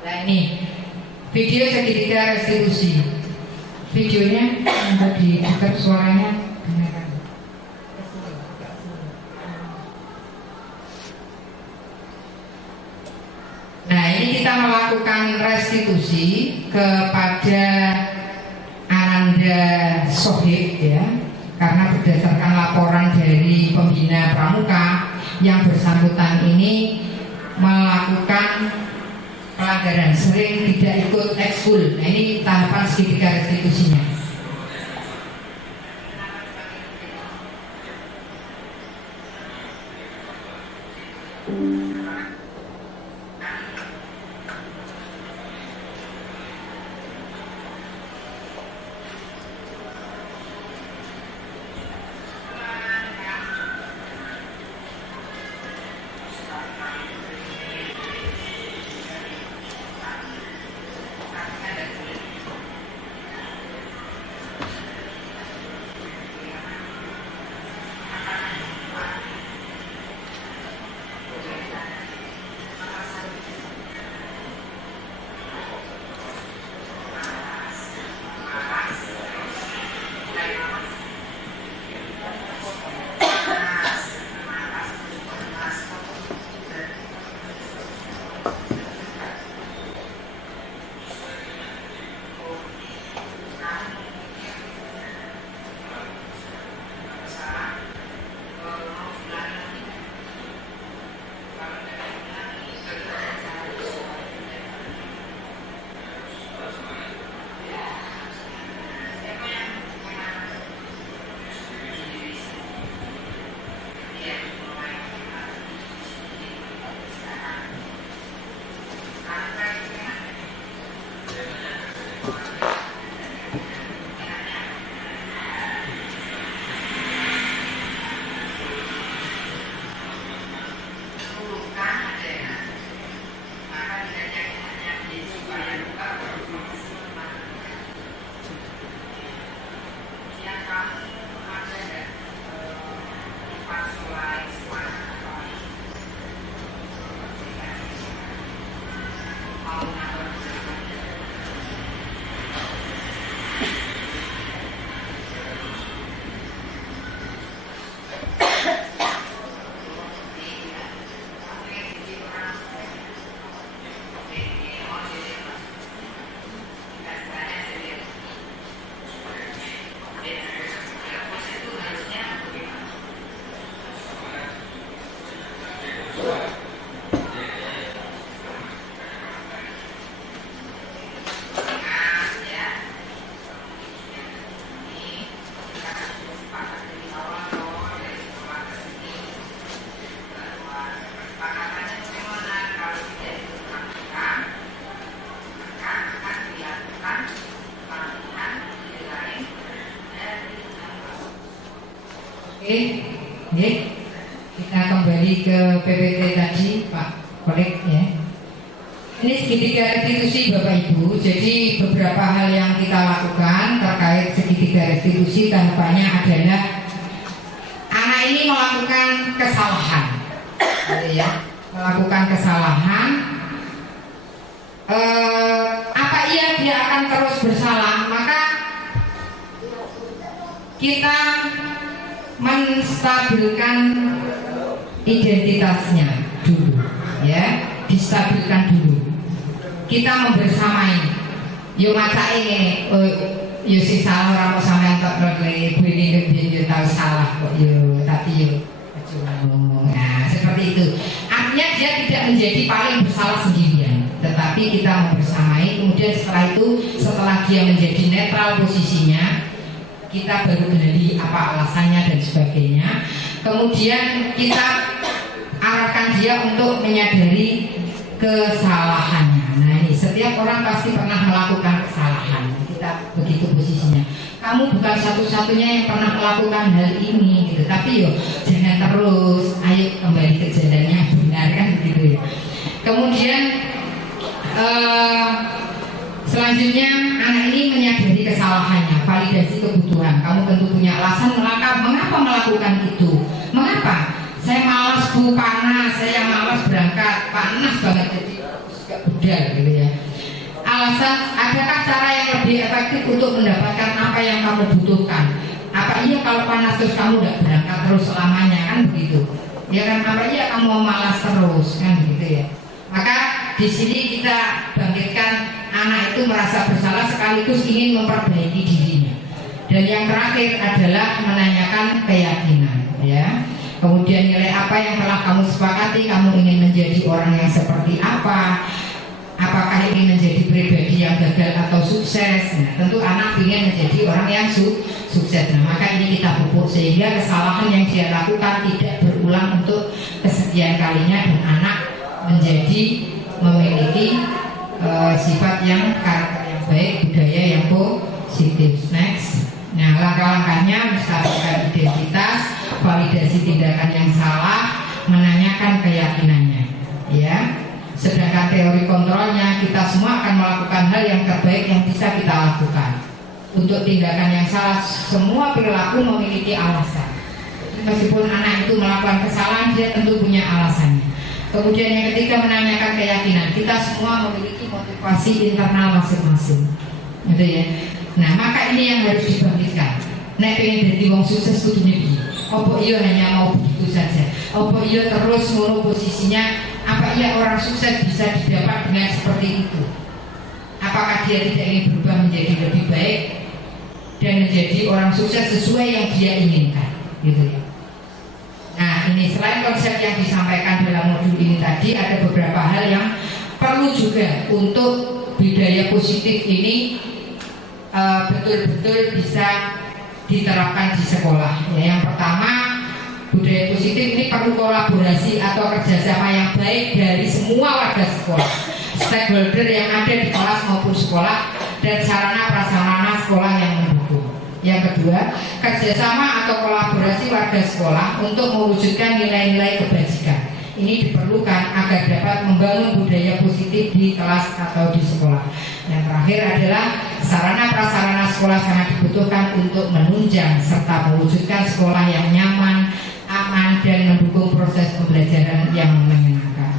Nah ini video segitiga restitusi. Videonya yang diputar suaranya dengarkan. Nah ini kita melakukan restitusi kepada Ananda Sohib ya, karena berdasarkan laporan dari pembina pramuka yang bersangkutan ini melakukan pelanggaran, sering tidak ikut ekskul. Nah ini tahapan segitiga restitusinya. Oke, kita kembali ke PPT tadi, Pak Kolek ya. Ini segitiga restitusi Bapak Ibu. Jadi beberapa hal yang kita lakukan terkait segitiga restitusi tahapannya adalah anak ini melakukan kesalahan, gitu ya, melakukan kesalahan. Apa iya dia akan terus bersalah? Maka kita menstabilkan identitasnya dulu, ya, distabilkan dulu. Kita membersamai, yo maca ini, yo si salah orang mau sampai untuk berkeli, begini tahu salah kok, yo tapi yo, nah seperti itu. Artinya dia tidak menjadi paling bersalah sendirian, tetapi kita membersamai. Kemudian setelah itu, setelah dia menjadi netral posisinya, kita baru gali apa alasannya dan sebagainya. Kemudian kita arahkan dia untuk menyadari kesalahannya. Nah ini setiap orang pasti pernah melakukan kesalahan. Kita begitu posisinya. Kamu bukan satu-satunya yang pernah melakukan hal ini, gitu. Tapi yo jangan terus. Ayo kembali ke jalan yang benar kan begitu ya. Kemudian selanjutnya anak ini menyadari kesalahannya, validasi kebutuhan. Kamu tentu punya alasan mengapa melakukan itu. Mengapa? Saya malas bu, panas, saya malas berangkat, panas banget jadi gak budal gitu ya. Alasan, adakah cara yang lebih efektif untuk mendapatkan apa yang kamu butuhkan? Apa iya kalau panas terus kamu gak berangkat terus selamanya kan begitu? Ya kan, apa iya kamu mau malas terus kan begitu ya? Maka di sini kita bangkitkan anak itu merasa bersalah sekaligus ingin memperbaiki dirinya. Dan yang terakhir adalah menanyakan keyakinan, ya. Kemudian nilai apa yang telah kamu sepakati, kamu ingin menjadi orang yang seperti apa? Apakah ingin menjadi pribadi yang gagal atau sukses? Nah, tentu anak ingin menjadi orang yang sukses. Nah, maka ini kita pupuk sehingga kesalahan yang dia lakukan tidak berulang untuk kesekian kalinya dan anak menjadi memiliki sifat yang karakter yang baik, budaya yang positif. Next. Nah, langkah-langkahnya menstabilkan identitas, validasi tindakan yang salah, menanyakan keyakinannya, ya. Sedangkan teori kontrolnya, kita semua akan melakukan hal yang terbaik yang bisa kita lakukan. Untuk tindakan yang salah, semua perilaku memiliki alasan. Meskipun anak itu melakukan kesalahan, dia tentu punya alasannya. Kemudian yang ketiga, menanyakan keyakinan. Kita semua memiliki motivasi internal masing-masing, gitu ya. Nah, maka ini yang harus dibangkitkan. Nek pengen jadi wong sukses kudunya piye? Apa iya hanya mau begitu saja? Apa iya terus ngono posisinya? Apa iya orang sukses bisa didapat dengan seperti itu? Apakah dia tidak ingin berubah menjadi lebih baik dan menjadi orang sukses sesuai yang dia inginkan, gitu ya? Nah, ini selain konsep yang disampaikan dalam modul ini tadi, ada beberapa hal yang perlu juga untuk budaya positif ini betul-betul bisa diterapkan di sekolah. Ya, yang pertama, budaya positif ini perlu kolaborasi atau kerjasama yang baik dari semua warga sekolah, stakeholder yang ada di kelas maupun sekolah, dan sarana prasarana sekolah yang mendukung. Yang kedua, kerjasama atau kolaborasi warga sekolah untuk mewujudkan nilai-nilai kebajikan. Ini diperlukan agar dapat membangun budaya positif di kelas atau di sekolah. Yang terakhir adalah sarana prasarana sekolah sangat dibutuhkan untuk menunjang serta mewujudkan sekolah yang nyaman, aman, dan mendukung proses pembelajaran yang menyenangkan.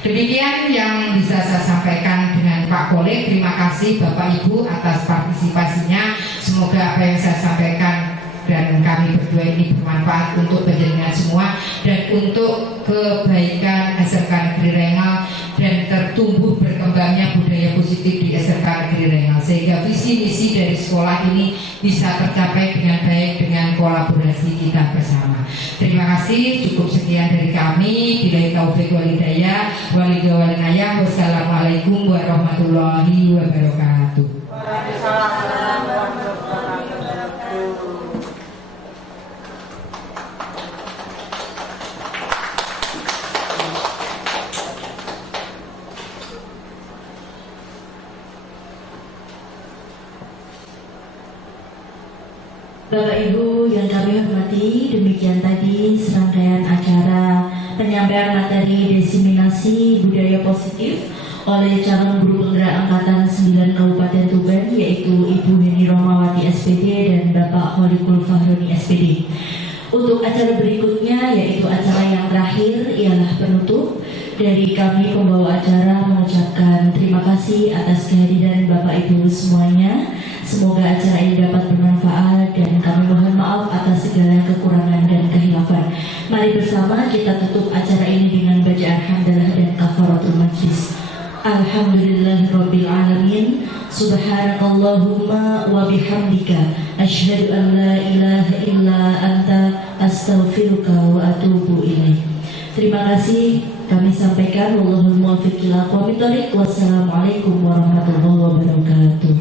Demikian yang bisa saya sampaikan dengan Pak Kolek. Terima kasih Bapak Ibu atas partisipasinya. Semoga apa yang saya sampaikan dan kami berdua ini bermanfaat untuk penjenengan semua dan untuk kebaikan SMK Negeri Rengal dan tertumbuh berkembangnya budaya positif di SMK Negeri Rengal, sehingga visi misi dari sekolah ini bisa tercapai dengan baik dengan kolaborasi kita bersama. Terima kasih, cukup sekian dari kami. Billahi taufik wal hidayah, wassalamualaikum warahmatullahi wabarakatuh. Bapak Ibu yang kami hormati, demikian Edukasi Budaya Positif oleh calon guru penggerak Angkatan 9 Kabupaten Tuban, yaitu Ibu Heni Romawati SPD dan Bapak Kholikul Fahroni SPD. Untuk acara berikutnya, yaitu acara yang terakhir, ialah penutup. Dari kami pembawa acara mengucapkan terima kasih atas kehadiran Bapak Ibu semuanya. Semoga acara ini dapat bermanfaat dan kami mohon maaf atas segala kekurangan dan kehilafan. Mari bersama kita tutup acara ini dengan bacaan hamdalah dan kafaratul majlis. Alhamdulillahirabbil alamin. Subhanakallahumma wa bihamdika asyhadu an la ilaha illa anta astaghfiruka wa atubu ilaik. Terima kasih kami sampaikan. Wallahul muwaffiq ila aqwamit thoriq. Wassalamualaikum warahmatullahi wabarakatuh.